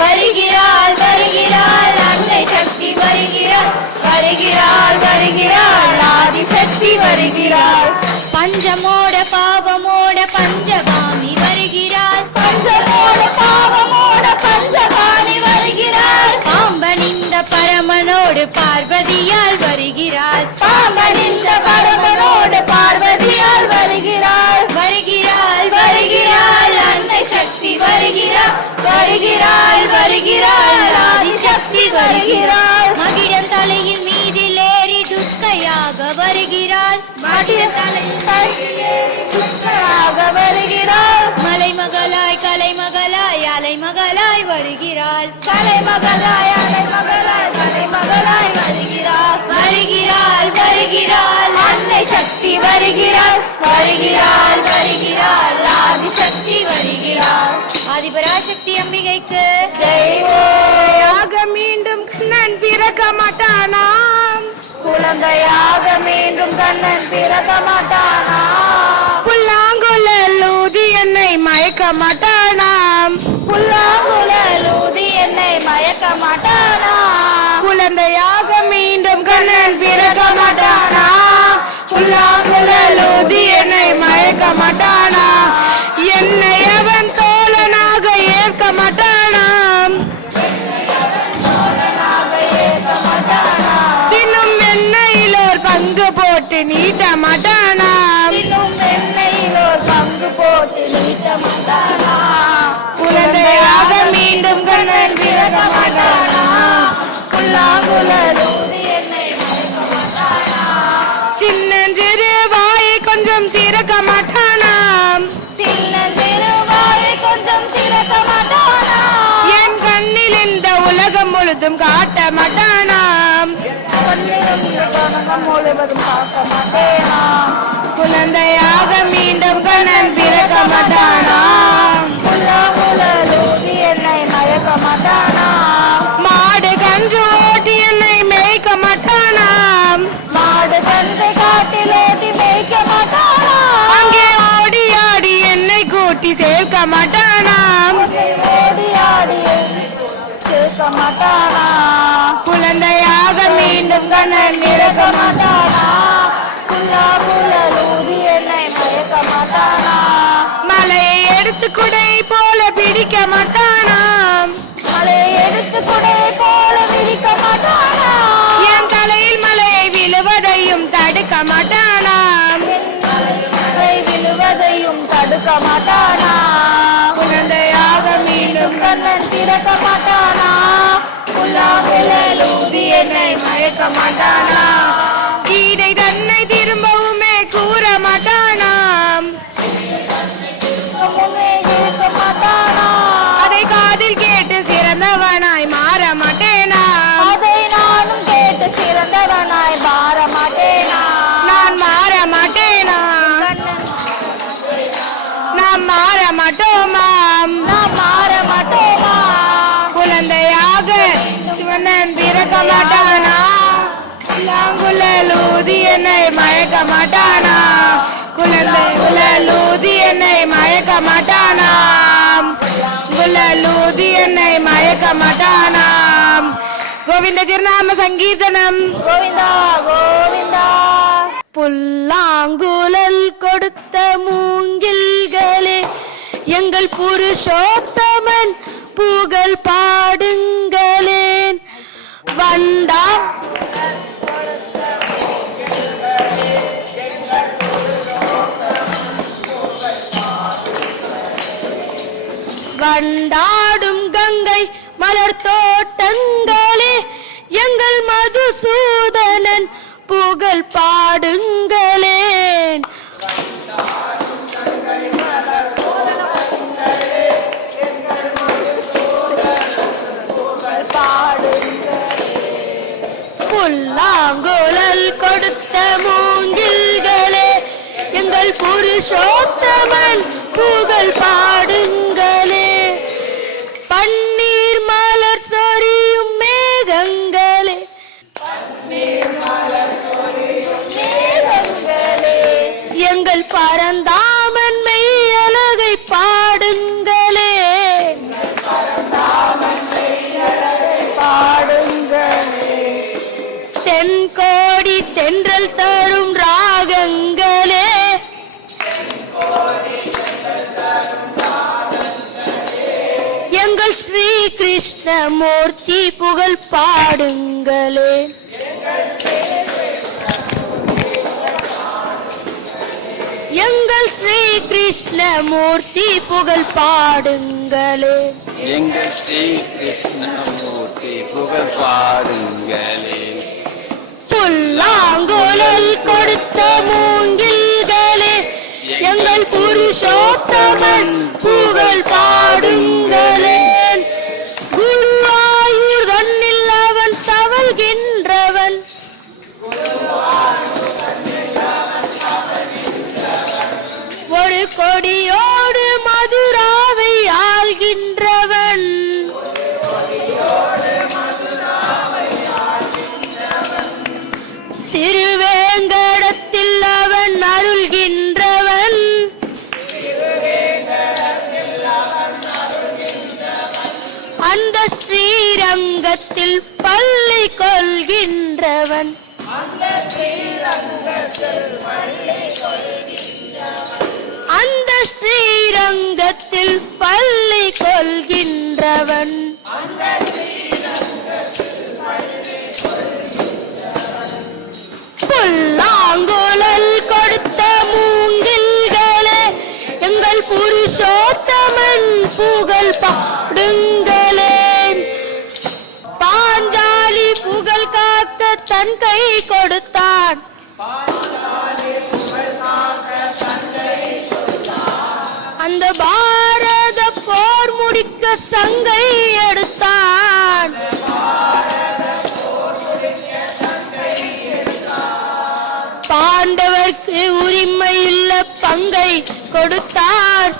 வருகிறாள் வருகிறாள் அன்னை சக்தி வருகிறாள் வருகிறாள் வருகிறாள் ஆதிசக்தி வருகிறாள் பஞ்சமோட பாவமோட பஞ்சகாமி வருகிறாள் பஞ்சமோட பாவமோட பஞ்சகாணி வருகிறாள் பாம்பனிந்த பரமனோடு பார்வதியால் வருகிறாள் பாம்பனிந்த பரமனோடு பார்வதியால் வருகிறாள் வருகிறாள் வருகிறாள் அன்னை சக்தி வருகிறாள் வருகிறாள் வருகிறாள் ஆதிசக்தி வருகிறாள் மகிழன் தலையின் மீதில் ஏறி துர்க்கையாக வருகிறாள் மகிழன் தலையில் துர்க்கையாக வருகிறாள் மலைமகளாய் கலைமகளாய் அலைமகளாய் வருகிறாள் கலைமகளாய் அலைமகளாய் கலைமகளாய் வருகிறாள் வருகிறாள் வருகிறாள் அன்னை சக்தி வருகிறாள் வருகிறாள் வருகிறாள் ஆதிசக்தி வருகிறாள் ஆதிபராசக்தி அம்பிகைக்கு தெய்வமாக மீண்டும் கண்ணன் பிறக்க மாட்டானாம் குழந்தையாக மீண்டும் கண்ணன் பிறக்க மாட்டானாம் புல்லாங்குழல் ஊதி என்னை மயக்க மாட்டானாம் புல்லாங்குழல் ஊதி என்னை மயக்க மாட்டானாம் குழந்தையாக மீண்டும் கண்ணன் பிறக்க மாட்டானா புல்லாங்குழல் ஊதி என்னை மயக்க மாட்டானா என்னை அவன் தோழனாக ஏற்க மாட்டானாம் தின்னும் எண்ணெயிலோர் பங்கு போட்டு நீட்ட மாட்டானாம் குழந்தையாக மீண்டும் கண்ணன் பிறக்க மாட்டானா புல்லாங்குழல் ஊதி என்னை மயக்க மாட்டானா சின்னஞ்சிறு வாயை கொஞ்சம் திறக்க மாட்டானாம் சின்னஞ்சிறு வாயை கொஞ்சம் திறக்க மாட்டானாம் என் கண்ணில் இந்த உலகம் முழுதும் காட்ட மாட்டானாம் முழுவதும் காட்ட மாட்டேனாம் குழந்தையாக மீண்டும் கண்ணன் பிறக்க மாட்டானாம் புல்லாங்குழல் ஊதி என்னை மயக்க மாட்டானாம் மாடு கன்று ஓட்டி என்னை மேய்க்க மாட்டானாம் மாடு கன்று காட்டில் ஓட்டி மேய்க்க மாட்டானாம் அங்கே ஓடி ஆடி என்னை கூட்டி சேர்க்க மாட்டானாம் ஓடி ஆடி சேர்க்க மாட்டானாம் குழந்தையாக மீண்டும் கண்ணன் பிறக்க மாட்டானா புல்லாங்குழல் ஊதி என்னை மயக்க மாட்டானா மலையை எடுத்து குடை போல பிடிக்க மாட்டானாம் மலையை எடுத்து குடை போல பிடிக்க மாட்டானாம் என் தலையில் மலையை விழுவதையும் தடுக்க மாட்டானாம் மலை விழுவதையும் தடுக்க மாட்டானா குழந்தையாக மீண்டும் கண்ணன் திறக்க மாட்டானா புல்லாங்குழல் ஊதி என்னை மயக்க மாட்டானா கீதை தன்னை திரும்பவுமே கூற மாட்டானாம் அதை காதில் கேட்டு சிறந்தவனாய் மாற மாட்டேனா அதை நானும் கேட்டு சிறந்தவனாய் மாற மாட்டேனா நான் மாற மாட்டேனா நாம் மாற மாட்டோமாம் நாம் மாற மாட்டோமா குழந்தையாக சிவனன் பிறக்க மாட்டானா புல்லாங்குழல் ஊதி என்னை மயக்க மாட்டானா குழந்தை ஊதி என்னை மயக்க மாட்டானாம் குழலூதி என்னை மயக்க மாட்டானாம் கோவிந்த திருநாம சங்கீர்த்தனம் கோவிந்தா கோவிந்தா புல்லாங்குழல் கொடுத்த மூங்கில்களே எங்கள் புருஷோத்தமன் புகழ் பாடுங்களேன் வண்டா வண்டாடும் கங்கை மலர் தோட்டங்களே எங்கள் மதுசூதனன் புகழ் பாடுங்களேன் புல்லாங்குழல் கொடுத்த மூங்கில்களே எங்கள் புருஷோத்தமன் புகழ் பாடுங்களே பன்னீர் மலர் சொரியும் மேகங்களே எங்கள் எங்கள் பரந்தாமன் மெய்யழகை பாடுங்களே. தென்கோடி தென்றல் தரும் ராகங்களே. எங்கள் ஸ்ரீ கிருஷ்ணமூர்த்தி புகழ் பாடுங்களே. எங்கள் ஸ்ரீ கிருஷ்ணமூர்த்தி புகழ் பாடுங்களே. எங்கள் ஸ்ரீ கிருஷ்ணமூர்த்தி புகழ் பாடுங்களே. புல்லாங்குழல் கொடுத்த மூங்கில்களே, எங்கள் புருஷோத்தமன் புகழ் பாடுங்களே. குருவாயூர் தன்னில் அவன் தவழ்கின்றவன், ஒரு கொடியோடு மதுராவை ஆள்கின்றவன், திருவேங்கடத்தில் அவன் அருள்கின்றவன், அந்த ஸ்ரீரங்கத்தில் பள்ளி கொள்கின்றவன், அந்த ஸ்ரீரங்கத்தில் பள்ளி கொள்கின்றவன். புல்லாங்குழல் கொடுத்த மூங்கில்களே, எங்கள் புருஷோத்தமன் புகழ் பாடுங்களே. பாஞ்சாலி புகழ் காக்க தன் கை கொடுத்தான், அந்த பாரத போர் முடிக்க சங்கை எடுத்தான். பாண்டவர்க்கு உரிமையுள்ள பங்கை கொடுத்தார்,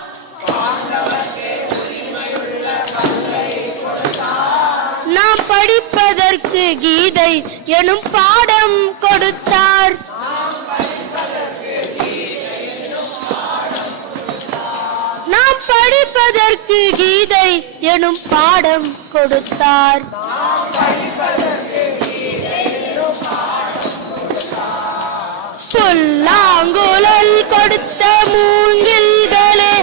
நாம் படிப்பதற்கு கீதை எனும் பாடம் கொடுத்தார். நாம் படிப்பதற்கு கீதை எனும் பாடம் கொடுத்தார். புல்லாங்குழல் கொடுத்த மூங்கில்களே,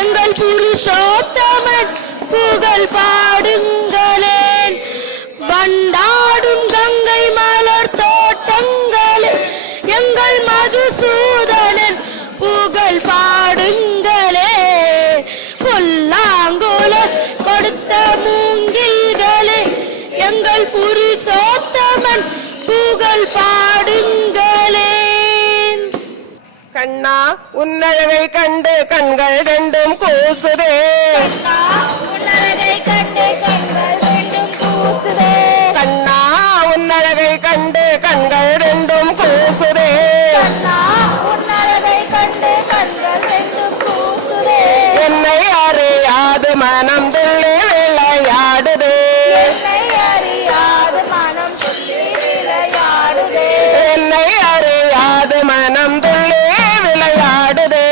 எங்கள் புருஷோத்தமன் புகழ் பாடுங்களேன். வண்டாடும் கங்கை மலர் தோட்டங்களே, எங்கள் மதுசூதனன் புகழ் பாடுங்களே. புல்லாங்குழல் கொடுத்த மூங்கில்களே, எங்கள் புருஷோத்தமன் புகழ் பாடுங்களே. கண்ணா உன்னழகை கண்டு கண்கள் ரெண்டும் கூசுதே. உன்னழகை கண்டு கண்கள் ரெண்டும் கூசுதே. கண்ணா உன்னழகை கண்டு கண்கள் ரெண்டும் கூசுதே. கண்ணா உன்னழகை கண்டு கண்கள் ரெண்டும் கூசுதே. என்னை அறியாது மனம் துள்ளி விளையாடுதே. என்னை அறியாது மனம் துள்ளி விளையாடுதே. என்னை அறியாது மனம் துள்ளி விளையாடுதே.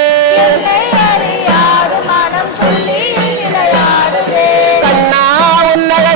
என்னை அறியாது மனம் துள்ளி விளையாடுதே. கண்ணா உன்னழகை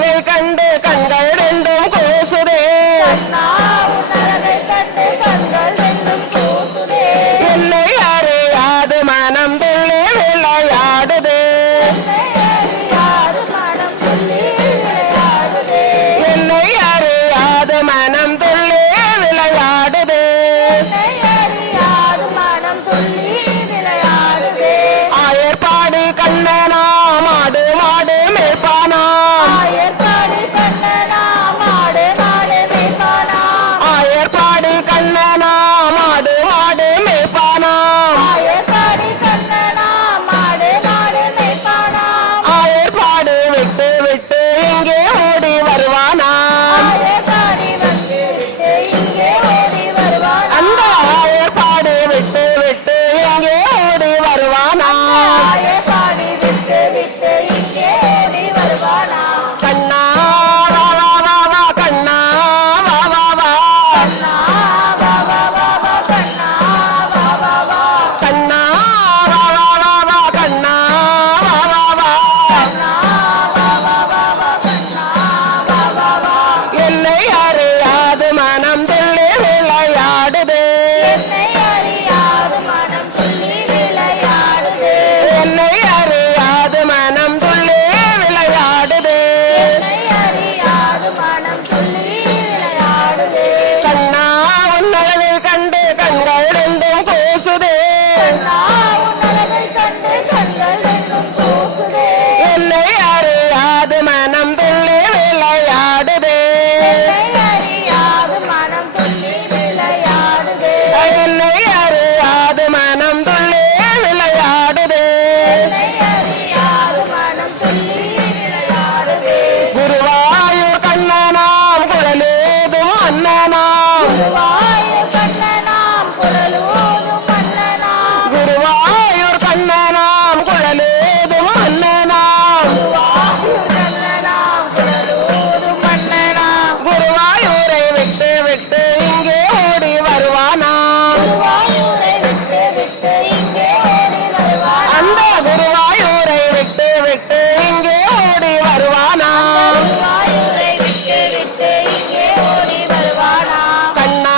குருவாயூர் கண்ணனாம் குழலூதும் மன்னனாம் குருவாயூர் கண்ணனாம் குழலூதும் மன்னனாம் குருவாயூர் கண்ணனாம் குழலூதும் மன்னனாம் குருவாயூரை விட்டு விட்டு இங்கே ஓடி வருவானா குருவாயூரை விட்டு விட்டு இங்கே ஓடி வருவானா அந்த குருவாயூரை விட்டு விட்டு இங்கே ஓடி வருவானா குருவாயூரை விட்டு விட்டு இங்கே ஓடி வருவானா கண்ணா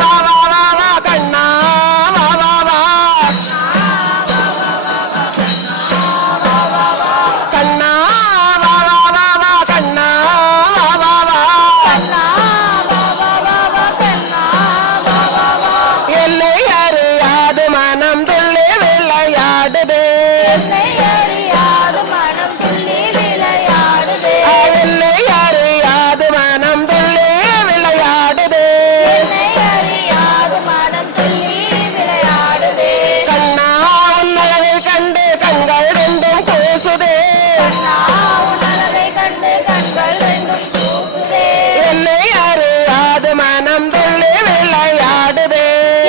வா வா வா வா கண்ணா வா வா வா கண்ணா வா வா வா வா கண்ணா வா வா வா கண்ணா வா வா வா வா கண்ணா வா வா வா எல்லை அறியாது மனம் துள்ளி விளையாடுதே என்னை அறியாது மனம் துள்ளி விளையாடுதே எல்லை அறியாது மனம் துள்ளி விளையாடுதே என்னை அறியாது மனம் துள்ளி விளையாடுதே கண்ணா உன்னழகை கண்டு கண்கள் ரெண்டும் கூசுதே கண்ணா உன் அழகை கண்டு கண்கள் ரெண்டும் கூசுதே எல்லை அறியாது மனம் துள்ளி விளையாடுதே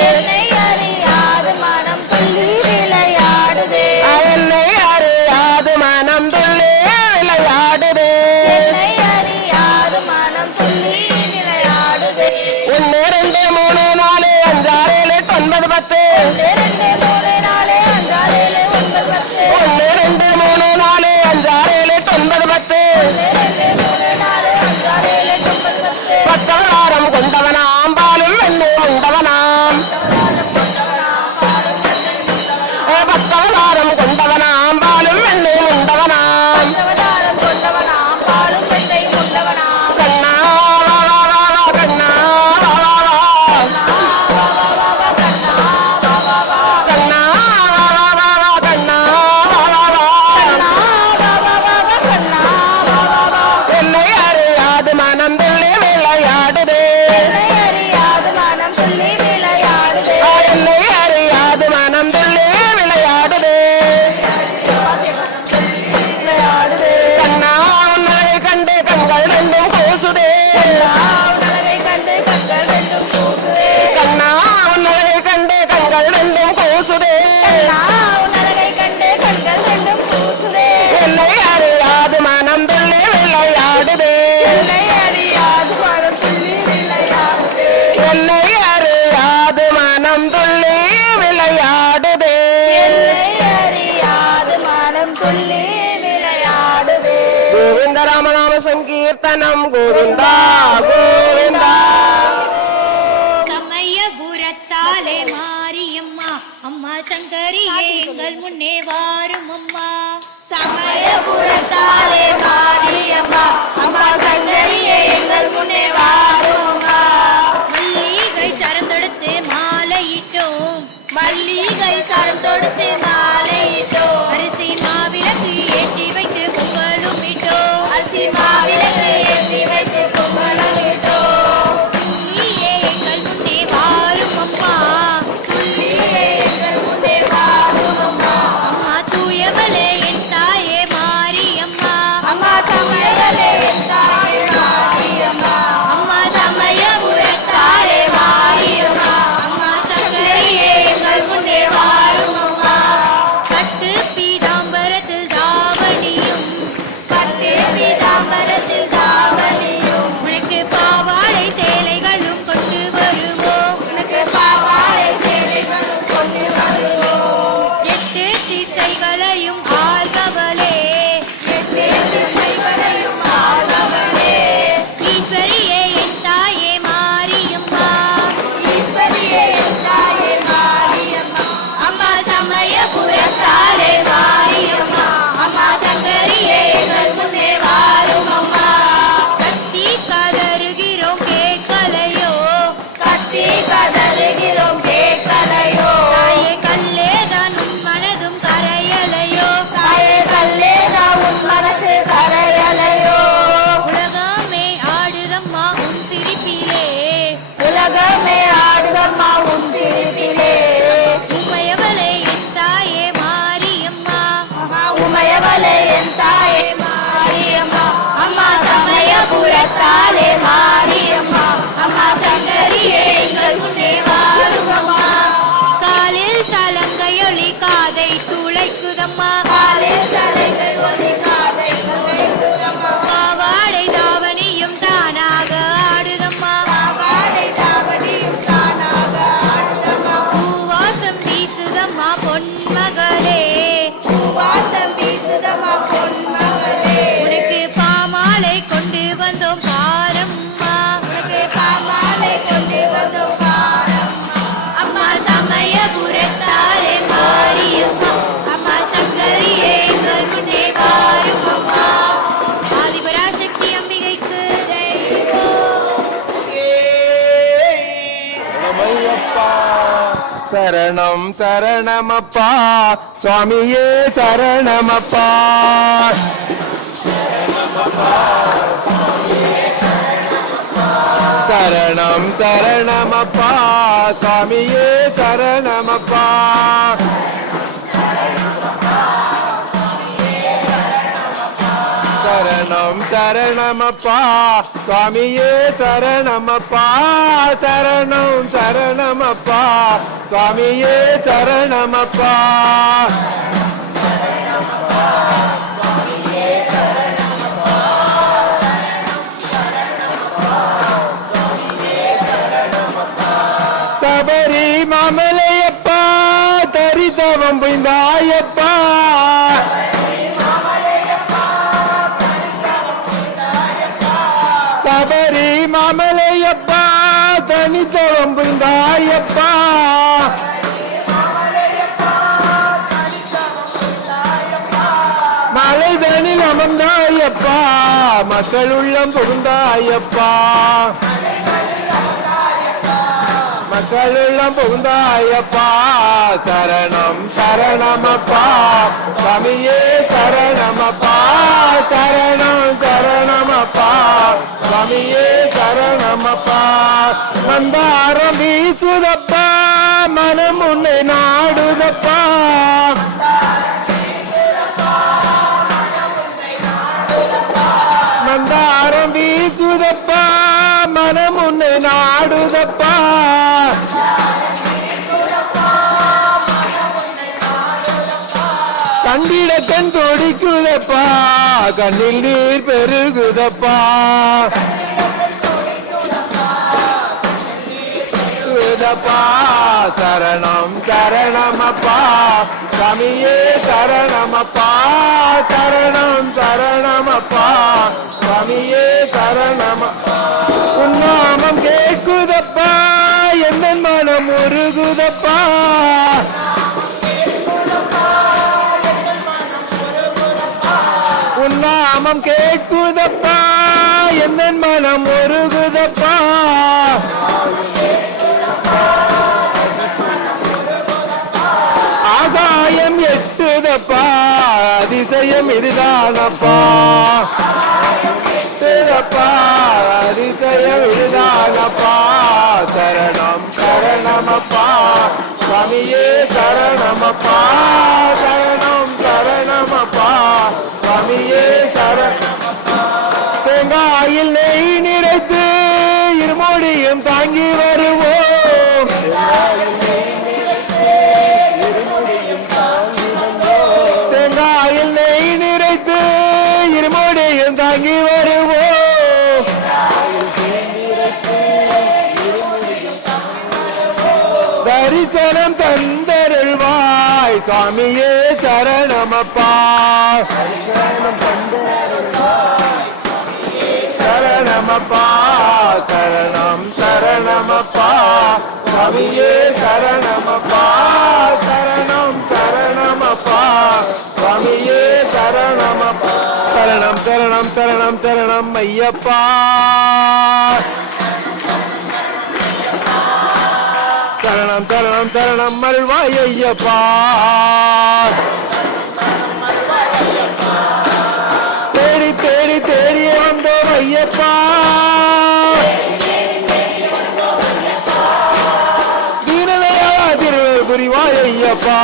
என்னை அறியாது மனம் துள்ளி விளையாடுதே எல்லை அறியாது மனம் துள்ளி விளையாடுதே என்னை அறியாது மனம் துள்ளி விளையாடுதே 1 2 3 4 5 6 7 8 9 10 2 3 4 5 6 7 8 10 1 2 3 4 5 6 7 8 9 10 பத்தவதாரம் கொண்டவனாம் பாலும் வெண்ணும் உண்டவனாம் பத்தவதாரம் கொண்டவனாம் பாலும் வெண்ணும் உண்டவனாம் கண்ணா வா வா வா வா கண்ணா வா வா வா கண்ணா வா வா வா வா கண்ணா வா வா வா என்னை அறியாது மனம் துள்ளி விளையாடுதே என்னை அறியாது மனம் துள்ளி விளையாடுதே கண்ணா உன்னழகை கண்டு கண்கள் ரெண்டும் கூசுதே கண்ணா உன்னழகை கண்டு கண்கள் ரெண்டும் கூசுதே என்னை அறியாது மனம் துள்ளி விளையாடுதே என்னை அறியாது மனம் துள்ளி விளையாடுதே கோவிந்த ராமநாம சங்கீர்த்தனம் கோவிந்தா கோவிந்தா சமயபுரத்தாலே மாரியம்மா அம்மா சங்கரியே எங்கள் முன்னே வாரும் அம்மா சமயபுரத்தாலே மாரியம்மா அம்மா சங்கரியே எங்கள் முன்னே வாரும்மா மல்லிகை சரந்தெடுத்து மாலையிட்டோம் மல்லிகை சரம் தொடுத்து மாலையிட்டோம் அரிசி மாவிளக்கு ஏற்றி வைத்து பொங்கலும் இட்டோம் அரிசி மாவிளக்கு ஏற்றி வைத்து பொங்கலும் இட்டோம் நீயே எங்கள் முன்னே வாரும் அம்மா நீயே எங்கள் முன்னே வாரும் அம்மா அம்மா தூயவளே என் தாயே மாரியம்மா அம்மா சமயவளே என் தாயே மாரியம்மா அம்மா சமயபுரத்தாலே மாரியம்மா அம்மா சங்கரியே எங்கள் முன்னே வாரும் அம்மா கட்டு பீதாம்பரத்தில் தாவணியும் பட்டு பீதாம்பரத்தில் தாவணியும் உனக்கு பாவாடை சேலைகளும் கொண்டு வருவோம் உனக்கு பாவாடை சேலைகளும் கொண்டு வருவோம் 8 திசைகளையும் ஆள்பவளே எட்டு திசைகளையும் ஆள்பவளே ஈஸ்வரியே என் தாயே மாரியம்மா ஈஸ்வரியே என் தாயே மாரியம்மா அம்மா சமயபுரத்தாலே மாரியம்மா அம்மா சங்கரியே எங்கள் முன்னே வாரும் அம்மா கத்தி கதறுகிறோம் கேட்கலையோ கத்தி கதறுகிறோம் கேட்கலையோ தாயே கல்லேதான் உன் மனதும் கரையலையோ தாயே கல்லேதா உன் மனசு கரையலையோ உலகமே ஆடுதம்மா உன் சிரிப்பிலே உலகமே ஆடுதம்மா உன் சிரிப்பிலே உமையவளே என் தாயே மாரியம்மா உமையவளே என் தாயே மாரியம்மா அம்மா சமயபுரத்தாலே மாரியம்மா அம்மா சங்கரியே சரணம் சரணமப்பா சுவாமியே சரணமப்பா சரணம் சரணமப்பா சுவாமியே சரணமப்பா சரணம் சரணமப்பா சுவாமியே சரணமப்பா சரணம் சரணமப்பா சுவாமியே சரணமப்பா சபரி மாமலையப்பா தரிசவம் புய்ந்தாயப்பா சபரி மாமலையப்பா தனித்தவம் புய்ந்தாயப்பா மலை தனில் அமர்ந்தாயப்பா மக்கள் உள்ளம் புகுந்தாயப்பா மக்கள் உள்ளம் புகுந்தாயப்பா சரணம் சரணமப்பா சுவாமியே சரணமப்பா சரணம் சரணமப்பா சுவாமியே சரணமப்பா மந்தாரம் வீசுதப்பா மனம் உன்னை நாடுதப்பா மந்தாரம் வீசுதப்பா மனம் உன்னை நாடுதப்பா கண்டிட கண் தொடிக்குதப்பா கண்ணில் நீர் பெருகுதப்பா சரணம் சரணமப்பா சுவாமியே சரணமப்பா சரணம் சரணமப்பா சுவாமியே சரணமப்பா உன்னாமம் கேட்குதப்பா என் மனம் உருகுதப்பா உன்னாமம் கேட்குதப்பா என் மனம் உருகுதப்பா ஆகாயம் எட்டுதப்பா அதிசயம் இதுதானப்பா எட்டுதப்பா அதிசயம் இதுதானப்பா சரணம் சரணமப்பா சுவாமியே சரணமப்பா சரணம் சரணமப்பா சுவாமியே சரணமப்பா தேங்காயில் நெய் நிறைத்து இருமொழியும் தாங்கி வருவோம் தேங்காயில் நெய் நிறைத்து இருமொழியும் தாங்கி வருவோம் தரிசனம் தந்தருள்வாய் சுவாமியே சரணமப்பா சரணமப்பா சரணம் சரணமப்பா சுவாமியே சரணமப்பா சரணம் சரணமப்பா சுவாமியே சரணமப்பா சரணம் சரணம் சரணம் சரணம் ஐயப்பா சரணம் சரணம் சரணம் அருள்வாய் ஐயப்பா தேடி தேடி தேடியே வந்தோம் ஐயப்பா தீனதயா திருவள் புரிவாய் ஐயப்பா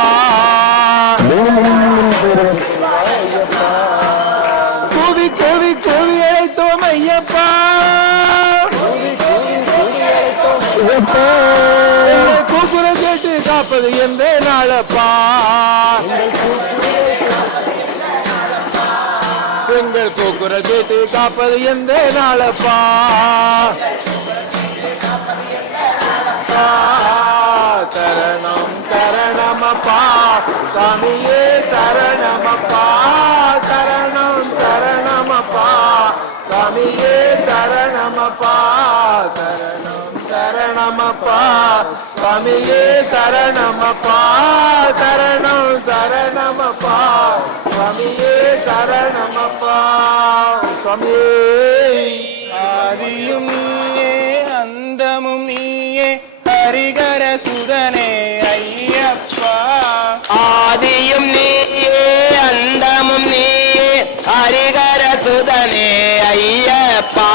கூவி கூவி கூவி அழைத்தோம் ஐயப்பா கூக்குற கேட்டு காப்பது எந்த நாளப்பா எங்கள் கூக்குற கேட்டு காப்பது எந்த நாளப்பா சரணம் சரணமப்பா சாமியே சரணமப்பா சரணம் சரணமப்பா சாமியே சரணமப்பா சரணம் சரணமப்பா சாமியே சரணமப்பா சரணம் சரணமப்பா சாமியே சரணமப்பா சாமியே ஆதியும் நீயே அந்தமும் நீயே ஹரிகர சுதனே ஆதியும் நீயே அந்தமும் நீயே ஹரிகர சுதனே ஐயப்பா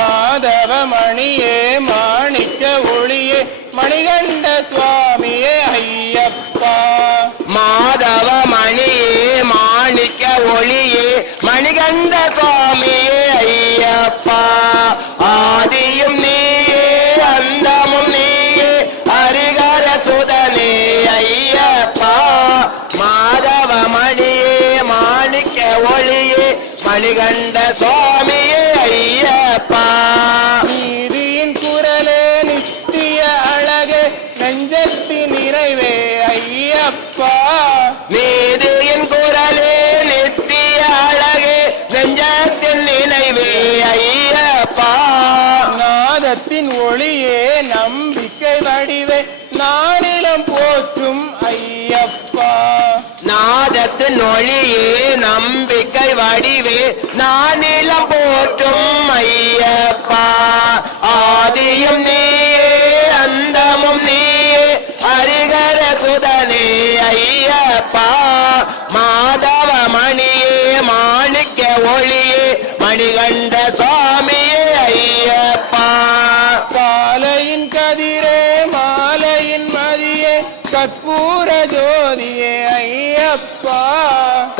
மாதவமணியே மாணிக்க ஒளியே மணிகண்ட சுவாமியே ஐயப்பா மாதவ மணியே மாணிக்க ஒளியே மணிகண்ட சுவாமியே ஐயப்பா ஆதியும் நீயே அந்தமும் நீயே ஹரிகர சுதனே ஐயப்பா மாதவ மணியே மாணிக்க ஒளியே மணிகண்ட சுவாமியே ஐயப்பா நீதியின் குரலே நித்திய அழகே நெஞ்சத்தின் நிறைவே ஐயப்பா நீதியின் குரலே நித்திய அழகே நெஞ்சத்தின் நினைவே ஐயப்பா நாதத்தின் ஒளியே நம்பிக்கை வடிவே நானிலம் போற்றும் ஐயப்பா நாதத்தின் ஒளியே நம்பிக்கை வடிவே நானிலம் போற்றும் ஐயப்பா ஆதியும் நீயே அந்தமும் நீயே ஹரிகர சுதனே ஐயப்பா மாதவ மணியே மாணிக்க ஒளியே மணிகண்ட சுவாமியே ஐயப்பா காலையின் கதிரே மாலையின் மதியே கற்பூர ஜோதியே ஐயப்பா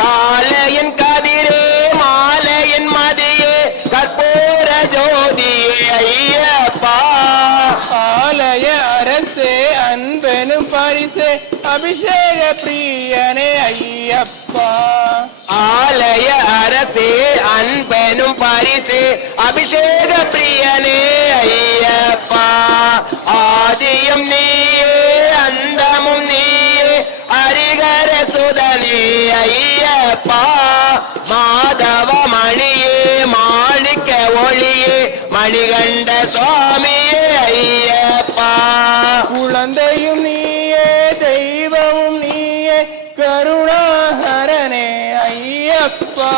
காலையின் கதிரே மாலையின் மதியே கற்பூர ஜோதியே ஐயப்பா ஆலய அரசே அன்பெனும் பரிசே அபிஷேக பிரியனே ஐயப்பா ஆலய அரசே அன்பெனும் பரிசே அபிஷேக பிரியனே ஐயப்பா ஆதியும் நீயே அந்தமும் நீயே ஹரிகர சுதனே ஐயப்பா மாதவ மணியே மாணிக்க ஒளியே மணிகண்ட சுவாமியே ஐயப்பா குழந்தையும் நீயே தெய்வமும் நீயே கருணாகரனே ஐயப்பா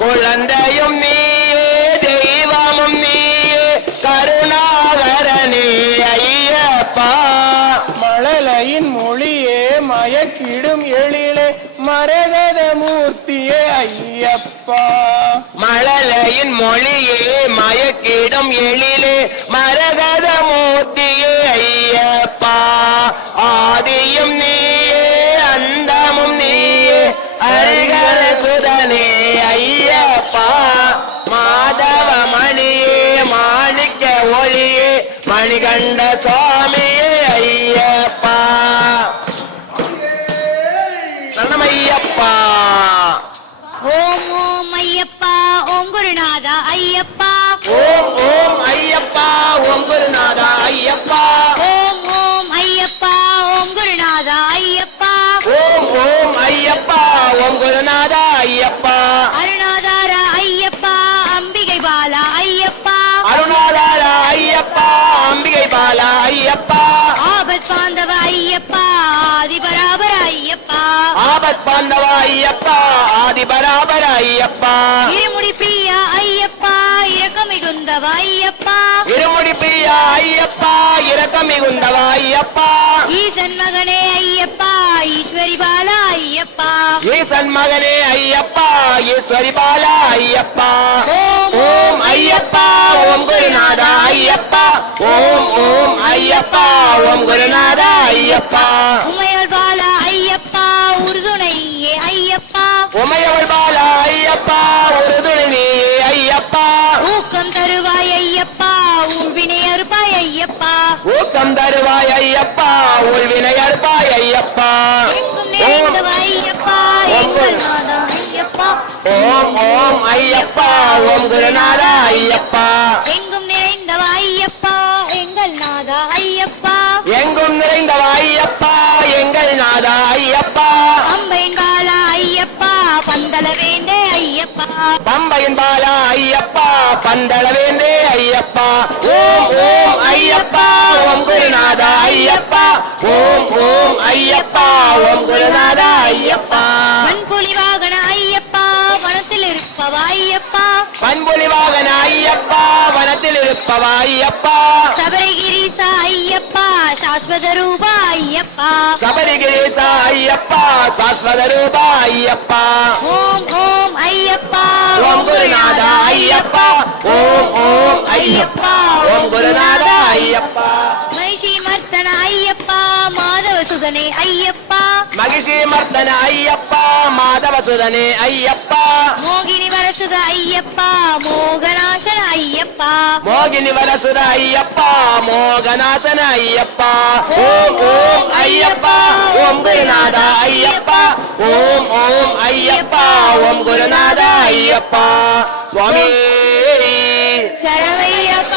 குழந்தையும் நீயே தெய்வமும் நீயே கருணாகரனே ஐயப்பா மழலையின் மொழியே மயக்கிடும் எழிலே மரகத மூர்த்தியே ஐயப்பா மழலையின் மொழியே மயக்கிடும் எழிலே மரகத மூர்த்தியே ஐயப்பா ஆதியும் நீயே அந்தமும் நீயே ஹரிகர சுதனே ஐயப்பா மாதவ மணியே மாணிக்க ஒளியே மணிகண்ட சுவாமியே ஐயப்பா சரணமையப்பா ஓம் ஓம் ஐயப்பா ஓம் குருநாதா ஐயப்பா ஓம் ஓம் ஐயப்பா ஓம் குருநாதா ஐயப்பா ஓம் ஓம் ஐயப்பா ஓம் குருநாதா ஐயப்பா ஓம் ஓம் ஐயப்பா ஓம் குருநாதா ஐயப்பா அருணாதார ஐயப்பா அம்பிகை பாலா ஐயப்பா அருணாதார ஐயப்பா அம்பிகை பாலா ஐயப்பா ஆபத் பாந்தவ ஐயப்பா ஆதிபராபர ஐயப்பா ஆபத் பாந்தவ ஐயப்பா ஆதி பராபர ஐயப்பா இருமுடி பிரியா ஐயப்பா இரக்கம் மிகுந்தவ ஐயப்பா இருமுடி பிரியா ஐயப்பா இரக்கம் மிகுந்தவ ஐயப்பா ஈசன் மகனே ஐயப்பா ஈஸ்வரி பாலா ஐயப்பா ஈசன் மகனே ஐயப்பா ஈஸ்வரி பாலா ஐயப்பா ஓம் ஐயப்பா ஓம் குருநாதா ஐயப்பா ஓம் ஓம் ஐயப்பா ஓம் குருநாதா ஐயப்பா உமையல் பாலா ஐயப்பா உறுதுணையே ஐயப்பா உமையவள் பாலா ஐயப்பா ஒரு துணை நீயே ஐயப்பா ஊக்கம் தருவாய் ஐயப்பா உள்வினை அறுப்பாய் ஐயப்பா ஊக்கம் தருவாய் ஐயப்பா உள்வினை அறுப்பாய் ஐயப்பா எங்கும் நிறைந்தவ ஐயப்பா எங்கள் நாதா ஐயப்பா ஓம் ஓம் ஐயப்பா ஓம் குருநாதா ஐயப்பா எங்கும் நிறைந்தவ ஐயப்பா எங்கள் நாதா ஐயப்பா எங்கும் நிறைந்தவ ஐயப்பா எங்கள் நாதா ஐயப்பா அம்பையின் பாலா ஐயப்பா பந்தல வேண்டே ஐயப்பா பம்பையின் பாலா ஐயப்பா பந்தள வேண்டே ஐயப்பா ஓம் ஓம் ஐயப்பா ஓம் குருநாதா ஐயப்பா ஓம் ஓம் ஐயப்பா ஓம் குருநாதா ஐயப்பா மண்புலி வாகன ஐயப்பா வனத்தில் இருப்பவ ஐயப்பா பண்புலி வாகன ஐயப்பா வனத்தில் இருப்பவ ஐயப்பா சபரிகிரீச ஐயப்பா ಶಾಶ್ವತ ರೂಪ ಅಯ್ಯಪ್ಪ ಶಬರಿಗಿರೀಶ ಅಯ್ಯಪ್ಪ ಶಾಶ್ವತ ರೂಪ ಅಯ್ಯಪ್ಪ ಓಂ ಓಂ ಅಯ್ಯಪ್ಪ ಓಂ ಗುರುನಾಥ ಅಯ್ಯಪ್ಪ ಓಂ ಓಂ ಅಯ್ಯಪ್ಪ ಓಂ ಗುರುನಾಥ ಅಯ್ಯಪ್ಪ ಮಹಿಷಿ ಮರ್ತನ ಅಯ್ಯಪ್ಪ ಮಾಧವ ಸುಧನೆ ಅಯ್ಯಪ್ಪ ಮಗಿಷಿ ಮರ್ದನ ಅಯ್ಯಪ್ಪ ಮಾಧವ ಸುಧನೆ ಅಯ್ಯಪ್ಪ ಮೋಗಿನಿ ವರಸುದ ಅಯ್ಯಪ್ಪ ಮೋಗನಾಶನ ಅಯ್ಯಪ್ಪ ಮೋಗಿನಿ ವರಸುದ ಅಯ್ಯಪ್ಪ ಮೋಗನಾಥನ ಅಯ್ಯಪ್ಪ ಓಂ ಓಂ ಅಯ್ಯಪ್ಪ ಓಂ ಗುರುನಾಥ ಅಯ್ಯಪ್ಪ ಓಂ ಓಂ ಅಯ್ಯಪ್ಪ ಓಂ ಗುರುನಾಥ ಅಯ್ಯಪ್ಪ ಸ್ವಾಮಿ ಶರಣಯ್ಯಪ್ಪ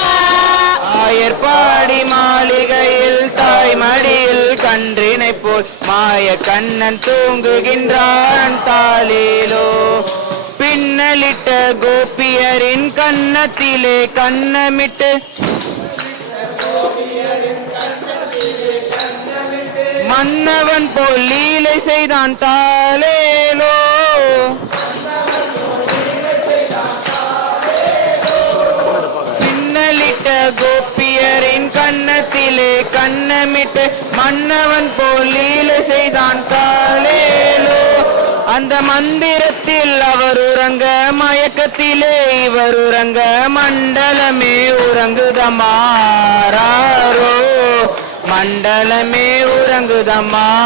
ஆயர்பாடி மாளிகையில் தாய் மடியில் கன்றினை போல் மாய கண்ணன் தூங்குகின்றான் தாளிலோ பின்னலிட்ட கோபியரின் கன்னத்திலே கண்ணமிட்டு மன்னவன் போல் லீலை செய்தான் தாளேலோ பின்னலிட்ட கோபியரின் கன்னத்திலே கண்ணமிட்டு மன்னவன் போல் லீலை செய்தான் தாளேலோ அந்த மந்திரத்தில் அவர் உறங்க மயக்கத்திலே இவர் உறங்க மண்டலமே உறங்குதமாறாரோ மண்டலமே உறங்குதமாறாரோ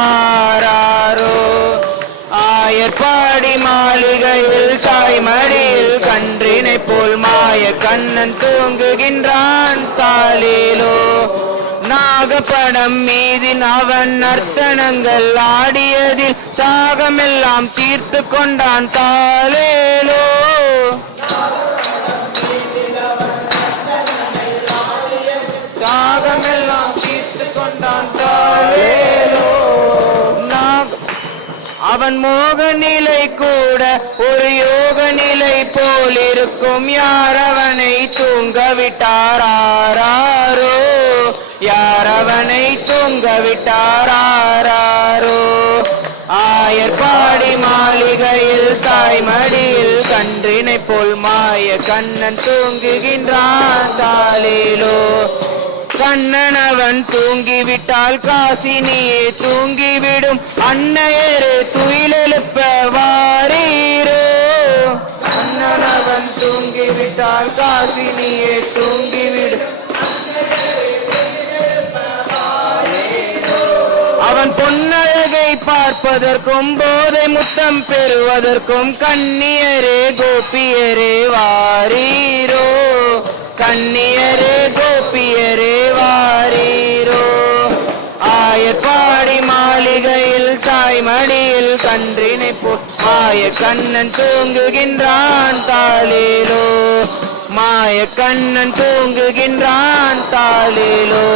ஆயர்பாடி மாளிகையில் தாய் மடியில் கன்றினை போல் மாய கண்ணன் தூங்குகின்றான் தாளிலோ நாகப்படம் மீதின் அவன் நர்த்தனங்கள் ஆடியதில் தாகமெல்லாம் தீர்த்து கொண்டான் தாளேலோ தாகமெல்லாம் தீர்த்து கொண்டான் தாளேலோ அவன் மோக நிலை கூட ஒரு யோக நிலை போல் இருக்கும் யார் அவனை தூங்க விட்டாரோ யார் அவனை தூங்க விட்டாரோ ஆயர்பாடி மாளிகையில் தாய் மடியில் கன்றினை போல் மாய கண்ணன் தூங்குகின்றான் தாளிலோ கண்ணன் அவன் தூங்கிவிட்டால் காசினியே தூங்கிவிடும் அன்னையரே துயிலெழுப்ப வாரீரோ கண்ணன் அவன் தூங்கிவிட்டால் காசினியே தூங்கிவிடும் அவன் பொன்னழகை பார்ப்பதற்கும் போதை முத்தம் பெறுவதற்கும் கண்ணியரே கோபியரே வாரீரோ கண்ணியரே கோபியரே வாரீரோ ஆயர்பாடி மாளிகையில் தாய் மடியில் கன்றினை போல் மாய கண்ணன் தூங்குகின்றான் தாளிலோ மாய கண்ணன் தூங்குகின்றான் தாளிலோ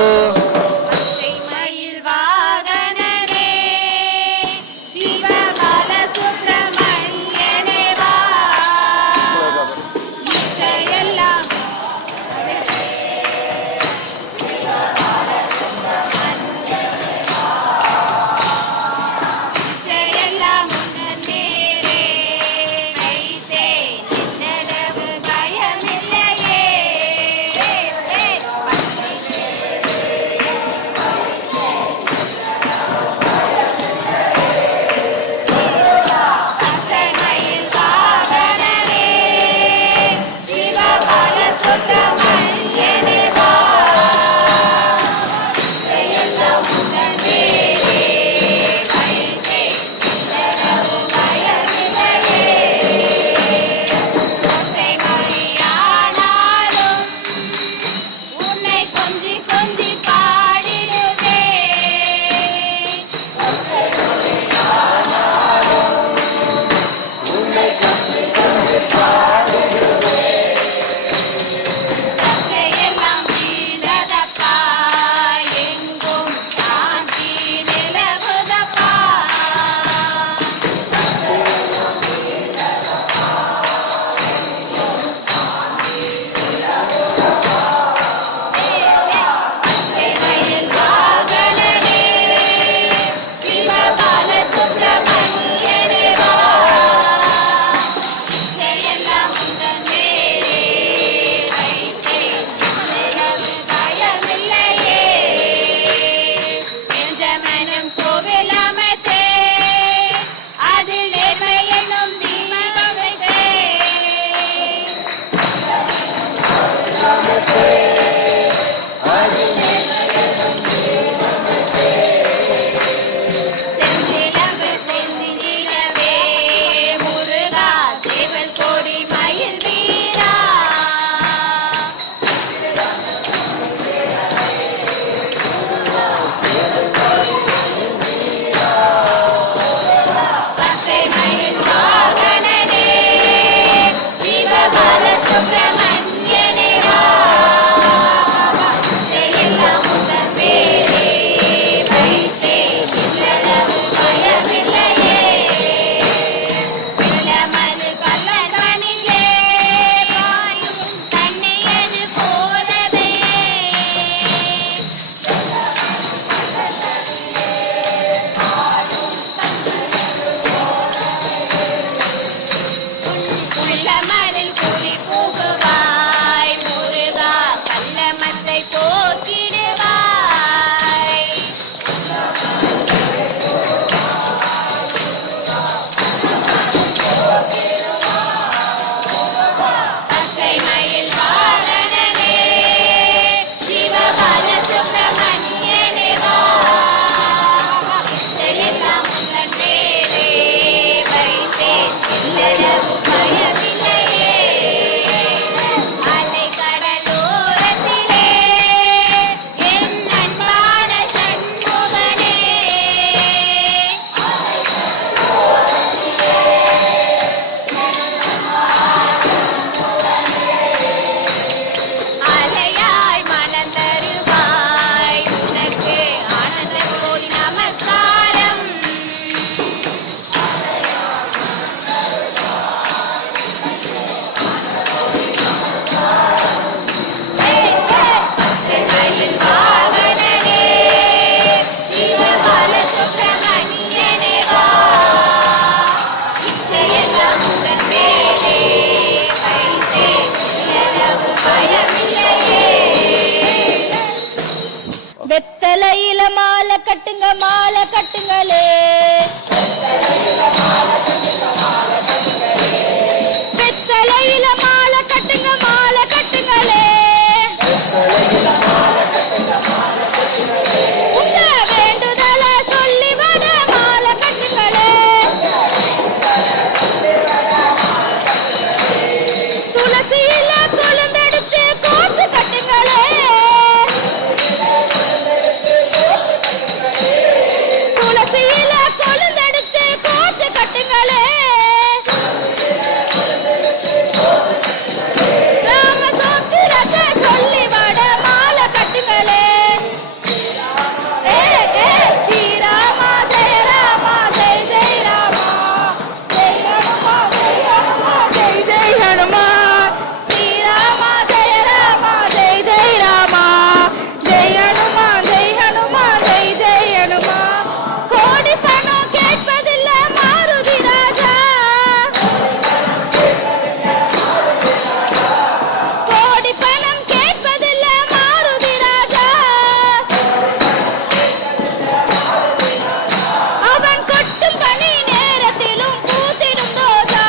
வெத்தலையில மாலை கட்டுங்க மாலை கட்டுங்களே வெத்தலையில மாலை கட்டுங்க மாலை கட்டுங்களே உங்க வேண்டுதல சொல்லி வர மாலை கட்டுங்களே துளசியில கொழுந்தெடுத்து கோத்து கட்டுங்களே துளசியில கொழுந்தெடுத்து கோத்து கட்டுங்களே ராம சோத்திரத்தை சொல்லி வட மாலை கட்டுங்களே ஸ்ரீராமா ஜெய ராமா ஜெய ஜெய ராமா ஜெய ஹனுமா ஜெய ஹனுமா ஜெய ஜெய ஹனுமா ஸ்ரீராமா ஜெய ராமா ஜெய ஜெய ராமா ஜெய ஹனுமா ஜெய ஹனுமா ஜெய ஜெய ஹனுமா கோடி பணம் கேட்பதில்ல மாருதி ராஜா கோடி பணம் கேட்பதில்ல மாருதி ராஜா அவன் கொட்டும் பணி நேரத்திலும் பூத்திடும் ரோஜா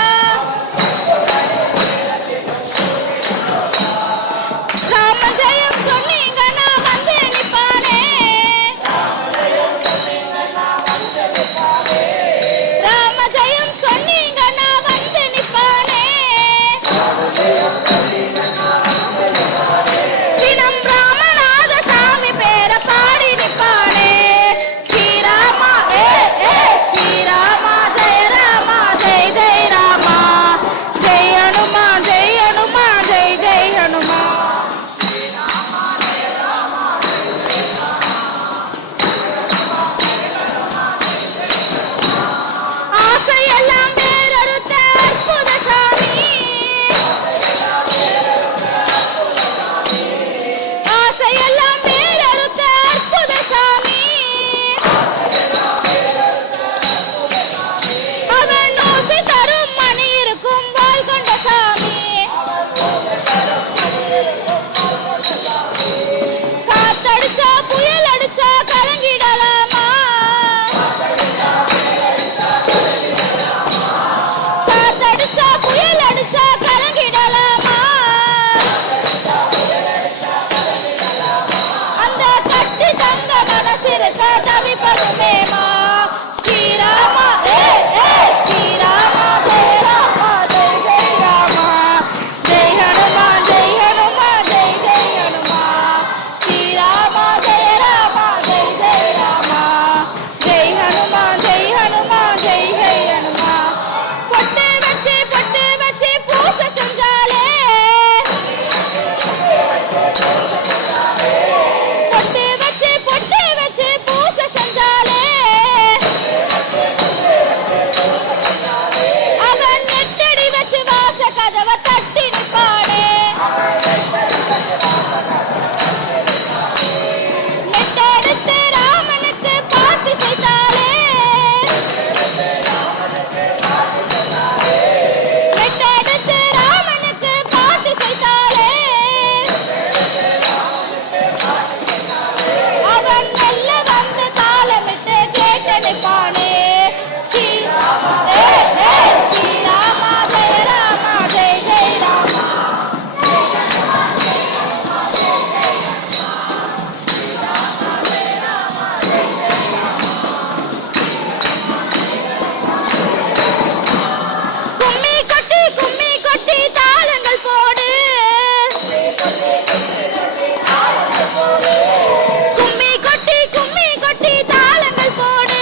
ராம ஜெயம் சொன்னீங்க நான் வந்து நிப்பானே ராம ஜெயம் சொன்னீங்க நான் வந்து நிப்பானே தினம் ராமநாத சாமி பேர பாடி நிப்பானே ஸ்ரீராமா ஸ்ரீராமா ஜெய ராமா ஜெய ஜெய ராமா ஜெய ஹனுமா ஜெய ஹனுமா ஜெய ஜெய ஹனுமா ஆசையெல்லாம் வேறறுத்த அற்புத சாமி ஆசையெல்லாம் வேறறுத்த அற்புத சாமி அவன் நோக்கி தரும் மணி இருக்கும் வாய் கொண்ட சாமி காத்தடிச்சா புயல் அடிச்சா கலங்கிடலாமா காத்தடிச்சா புயல் அடிச்சா கலங்கிடலாமா அந்த கட்டி தங்க மனசிருக்க தவிப்பதுமேமா ஸ்ரீராமா ஸ்ரீராமா ஜெய ராமா ஜெய ஜெய ராமா ஜெய ஹனுமா ஜெய ஹனுமா ஜெய ஜெய ஹனுமா ஸ்ரீராமா ஜெய ராமா ஜெய ஜெய ராமா ஜெய ஹனுமா ஜெய ஹனுமா ஜெய ஜெய ஹனுமா பொட்டு வச்சு பூச செஞ்சாலே பொட்டு வச்சு பூச செஞ்சாலே அவன் நெட்டடி வச்சு வாச கதவை தட்டி நிப்பானே நெட்டெடுத்து ராமனுக்கு பாட்டு செய்தாலே நெட்டெடுத்து ராமனுக்கு பாட்டு செய்தாலே அவன் மெல்ல வந்து தாளமிட்டு கேட்டு நிற்பானே ஸ்ரீராமா ஜெய ராமா ஜெய ஜெய ராமா கும்மி கொட்டி தாளங்கள் போடு கும்மி கொட்டி தாளங்கள் போடு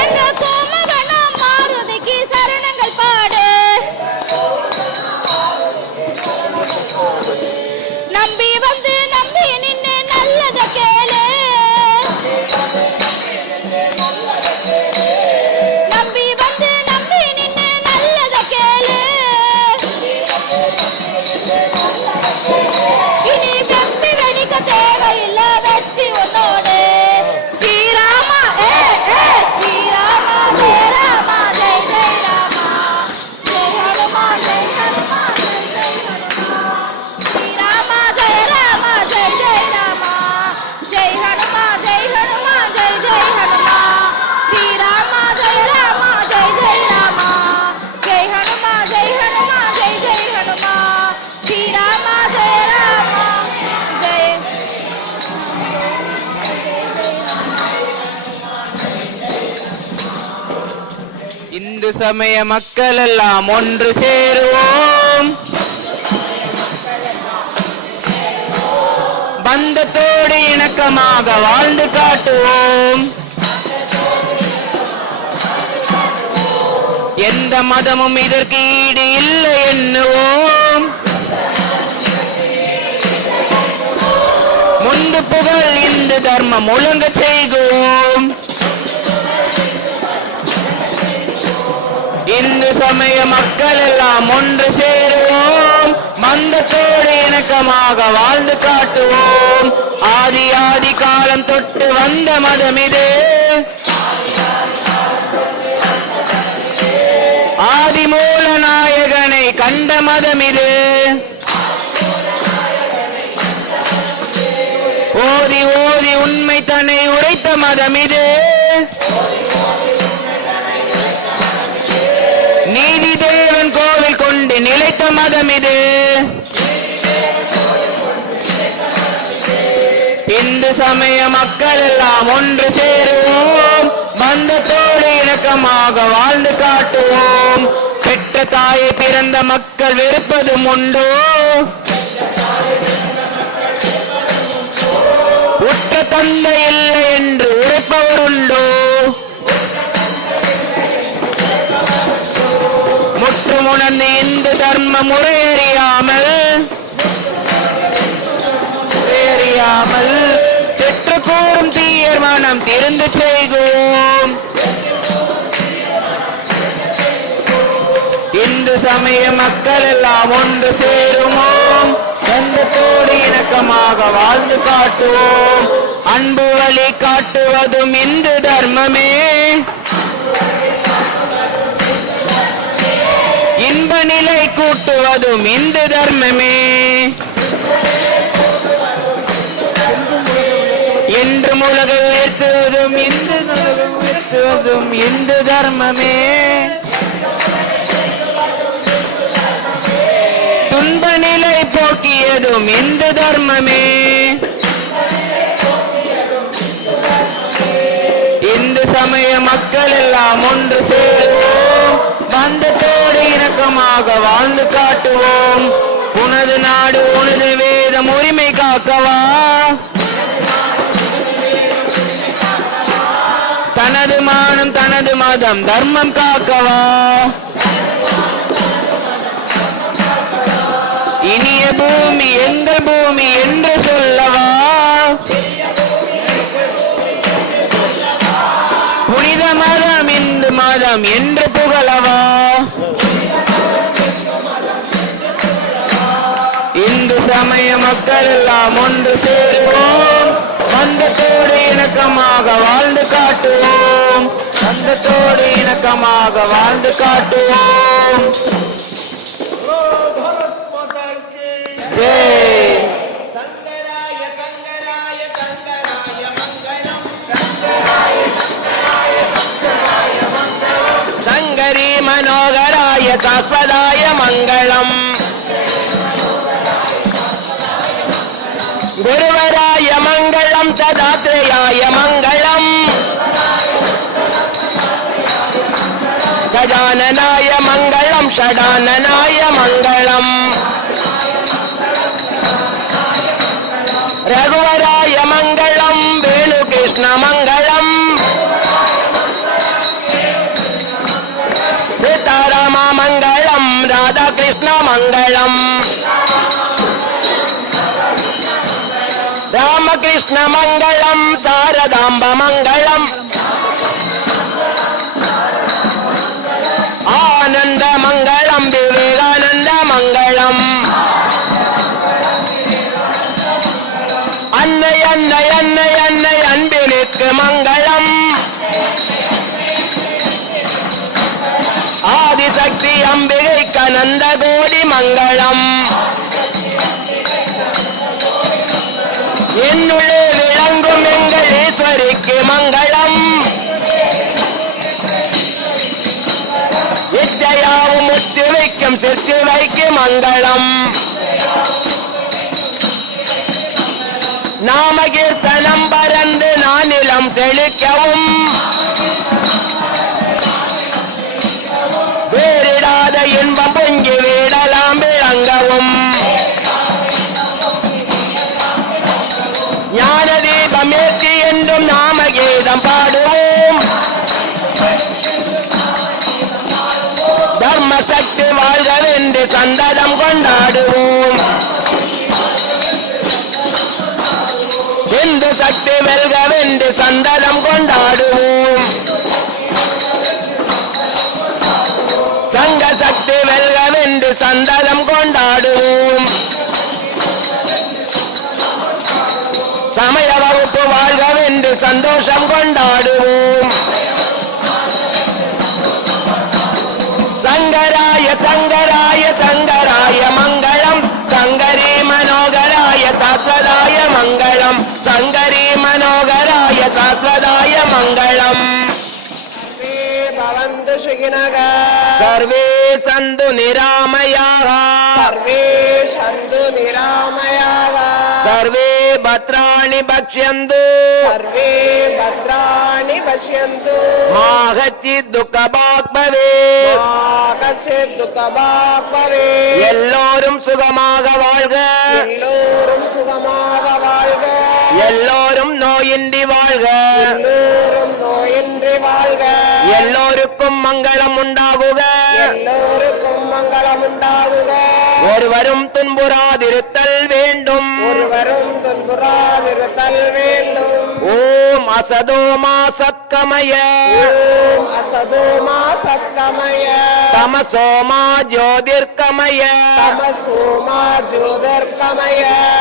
எங்க கோமகனம் மாருதிக்கு சரணங்கள் பாடு நம்பி வந்து நம்பி நின்னு நல்லத கேளு நம்பி வந்து நம்பி நின்னு நல்லத கேளு இனி வெப்பி வெடிக்க தேவையில்லை வெற்றி உன்னோடு ஸ்ரீராமா ஸ்ரீராமா ஜெய ராமா ஜெய ஜெய ராமா ஜெய ஹனுமா ஜெய ஹனுமா ஜெய ஜெய ஹனுமா ஸ்ரீராமா இந்து சமய மக்கள் எல்லாம் ஒன்று சேருவோம், பந்தத்தோடு இணக்கமாக வாழ்ந்து காட்டுவோம். எந்த மதமும் இதற்கு ஈடு இல்லை எண்ணுவோம். முந்து புகழ் இந்து தர்மம் ஒழுங்க செய்வோம். இந்து சமய மக்கள் எல்லாம் ஒன்று சேருவோம், பந்தத்தோடு இணக்கமாக வாழ்ந்து காட்டுவோம். ஆதி ஆதி காலம் தொட்டு வந்த மதம் இது, ஆதிமூல நாயகனை கண்ட மதம் இது. ஓதி ஓதி உண்மை தன்னை உரைத்த மதம் இது. நீதி தேவன் கோவில் கொண்டு நிலைத்த மதம் இது. இந்து சமய மக்கள் எல்லாம் ஒன்று சேருவோம், பந்தத்தோடு இணக்கமாக வாழ்ந்து காட்டுவோம். பெற்ற தாயை பிறந்த மக்கள் வெறுப்பதும் உண்டோ, உற்ற தந்தை இல்லை என்று உரைப்பவர் உண்டோ. முற்றும் உணர்ந்து இந்து தர்ம முறையறியாமல் பெற்று கூறும் தீயர் மனம் திருந்து செய்வோம். இந்து சமய மக்கள் எல்லாம் ஒன்று சேருவோம், பந்தத்தோடு இணக்கமாக வாழ்ந்து காட்டுவோம். அன்பு வழி காட்டுவதும் இந்து தர்மமே, இன்ப நிலை கூட்டுவதும் இந்து தர்மமே. என்று உலகை உயர்த்துவதும் இந்து தர்மமே. துன்ப நிலை போக்கியதும் இந்து தர்மமே. இந்து சமய மக்கள் எல்லாம் ஒன்று சேருவோம், பந்தத்தோடு இணக்கமாக வாழ்ந்து காட்டுவோம். உனது நாடு உனது வேதம் உரிமை காக்கவா, தனது மானம் தனது மதம் தர்மம் காக்கவா. இனிய பூமி எங்கள் பூமி என்று சொல்லவா, புனித மதம் இந்து மதம் என்று புகழவா. இந்து சமய மக்கள் எல்லாம் ஒன்று சேருவோம், பந்தத்தோடு இணக்கமாக வாழ்ந்து காட்டுவோம். பந்தத்தோடு இணக்கமாக வாழ்ந்து காட்டுவோம். ஜெய் சங்கரி மனோகராய சாஸ்வதாய மங்களம். குருவராய மங்களம் ததாத்ரேயாய மங்களம். கஜானனாய மங்களம் ஷடானனாய மங்களம். ரகுவராய மங்களம் வேணுகிருஷ்ண மங்களம். சீதாராம மங்களம் ராதாகிருஷ்ண மங்களம். ராமகிருஷ்ண மங்களம் சாரதாம்ப மங்களம். ஆனந்த மங்களம் விவேகானந்த மங்களம். அன்னை அன்னை அன்னை அன்னை அன்பினுக்கு மங்களம். ஆதிசக்தி அம்பிகைக்கு அனந்த கோடி மங்களம். என்னுள்ளே விளங்கும் எங்கள் ஈஸ்வரிக்கு மங்களம். வித்யாவும் முத்து வைக்கும் சிற்று வைக்கு மங்களம். நாமகீர்த்தனம் பறந்து நானிலம் செழிக்கவும் இன்பம் பொங்கி வீடலாம் விளங்கவும் ஞான தீபம் ஏற்றி என்றும் நாம கீதம் பாடுவோம் தர்ம சக்தி வாழ்கவென்று சந்ததம் கொண்டாடுவோம் இந்து சக்தி வெல்கவென்று சந்ததம் கொண்டாடுவோம் சங்க சக்தி வெல்கவென்று சந்ததம் கொண்டாடுவோம் சமய வகுப்பு வாழ்கவென்று சந்தோஷம் கொண்டாடுவோம் சங்கராய சங்கராய சங்கராய மங்களம் சங்கரி மனோகராய சாஸ்வதாய மங்களம் சங்கரி மனோகராய சாஸ்வதாய மங்களம் பவந்து சுகினக சர்வே சந்து நிராமயாக சர்வே சந்து நிராமயாக சர்வே பத்ராணி பக்ஷ்யந்து சர்வே பத்ராணி பஷ்யந்து மாகச்சித் துக்கபாக் பவே கசித் துக்கபாக் பவே எல்லோரும் சுகமாக வாழ்க எல்லோரும் சுகமாக வாழ்க எல்லோரும் நோயின்றி வாழ்க எல்லோரும் நோயின்றி வாழ்க எல்லோருக்கும் மங்களம் உண்டாகுக எல்லோருக்கும் மங்களம் உண்டாகுக ஒருவரும் துன்புறாதிருத்தல் வேண்டும் ஒருவரும் துன்புறாதிருத்தல் வேண்டும் ஓம் அசதோமா சத்கமய ஓம் அசதோமா சத்கமய தமசோமா ஜோதிர்கமய தமசோமா ஜோதிர்கமய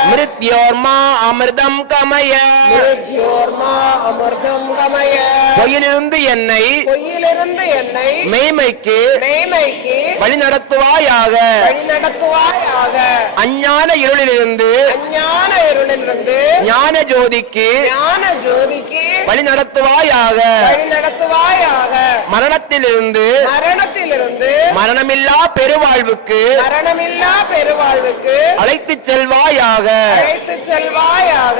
மிருத்யோர்மா அமிர்தம் கமய மிருத்யோர்மா அமிர்தம் கமய பொய்யிலிருந்து என்னை பொய்யிலிருந்து என்னை மெய்மைக்கு மேய்மைக்கு வழி நடத்துவாயாக வழி நடத்துவாயாக அஞ்ஞான இருளிலிருந்து அஞ்ஞான இருளிலிருந்து ஞான ஜோதிக்கு ஞான ஜோதிக்கு வழி நடத்துவாயாக வழி நடத்துவாயாக மரணத்திலிருந்து மரணத்திலிருந்து மரணமில்லா பெருவாழ்வுக்கு மரணமில்லா பெருவாழ்வுக்கு அழைத்துச் செல்வாயாக அழைத்து செல்வாயாக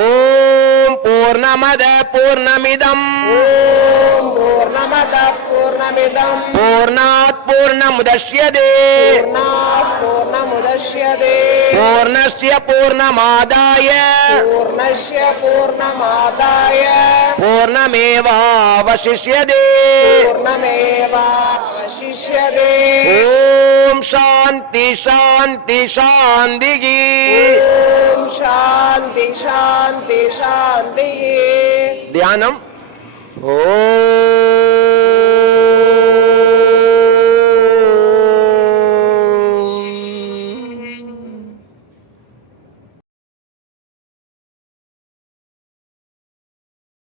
ஓம் பூர்ணமத பூர்ணமிதம் ஓம் பூர்ணமத பூர்ணமிதம் பூர்ணாத் பூர்ணமுதஷ்யதே பூர்ணாத் பூர்ணமுதஷ்யதே பூர்ணஸ்ய பூர்ணமாதாய பூர்ணஸ்ய பூர்ணமாதாய பூர்ணமேவாவசிஷ்யதே பூர்ணமேவாவசிஷ்யதே ஓம் சாந்தி சாந்தி சாந்திகி ஓம் சாந்தி சாந்தி சாந்தி தியானம் ஓம்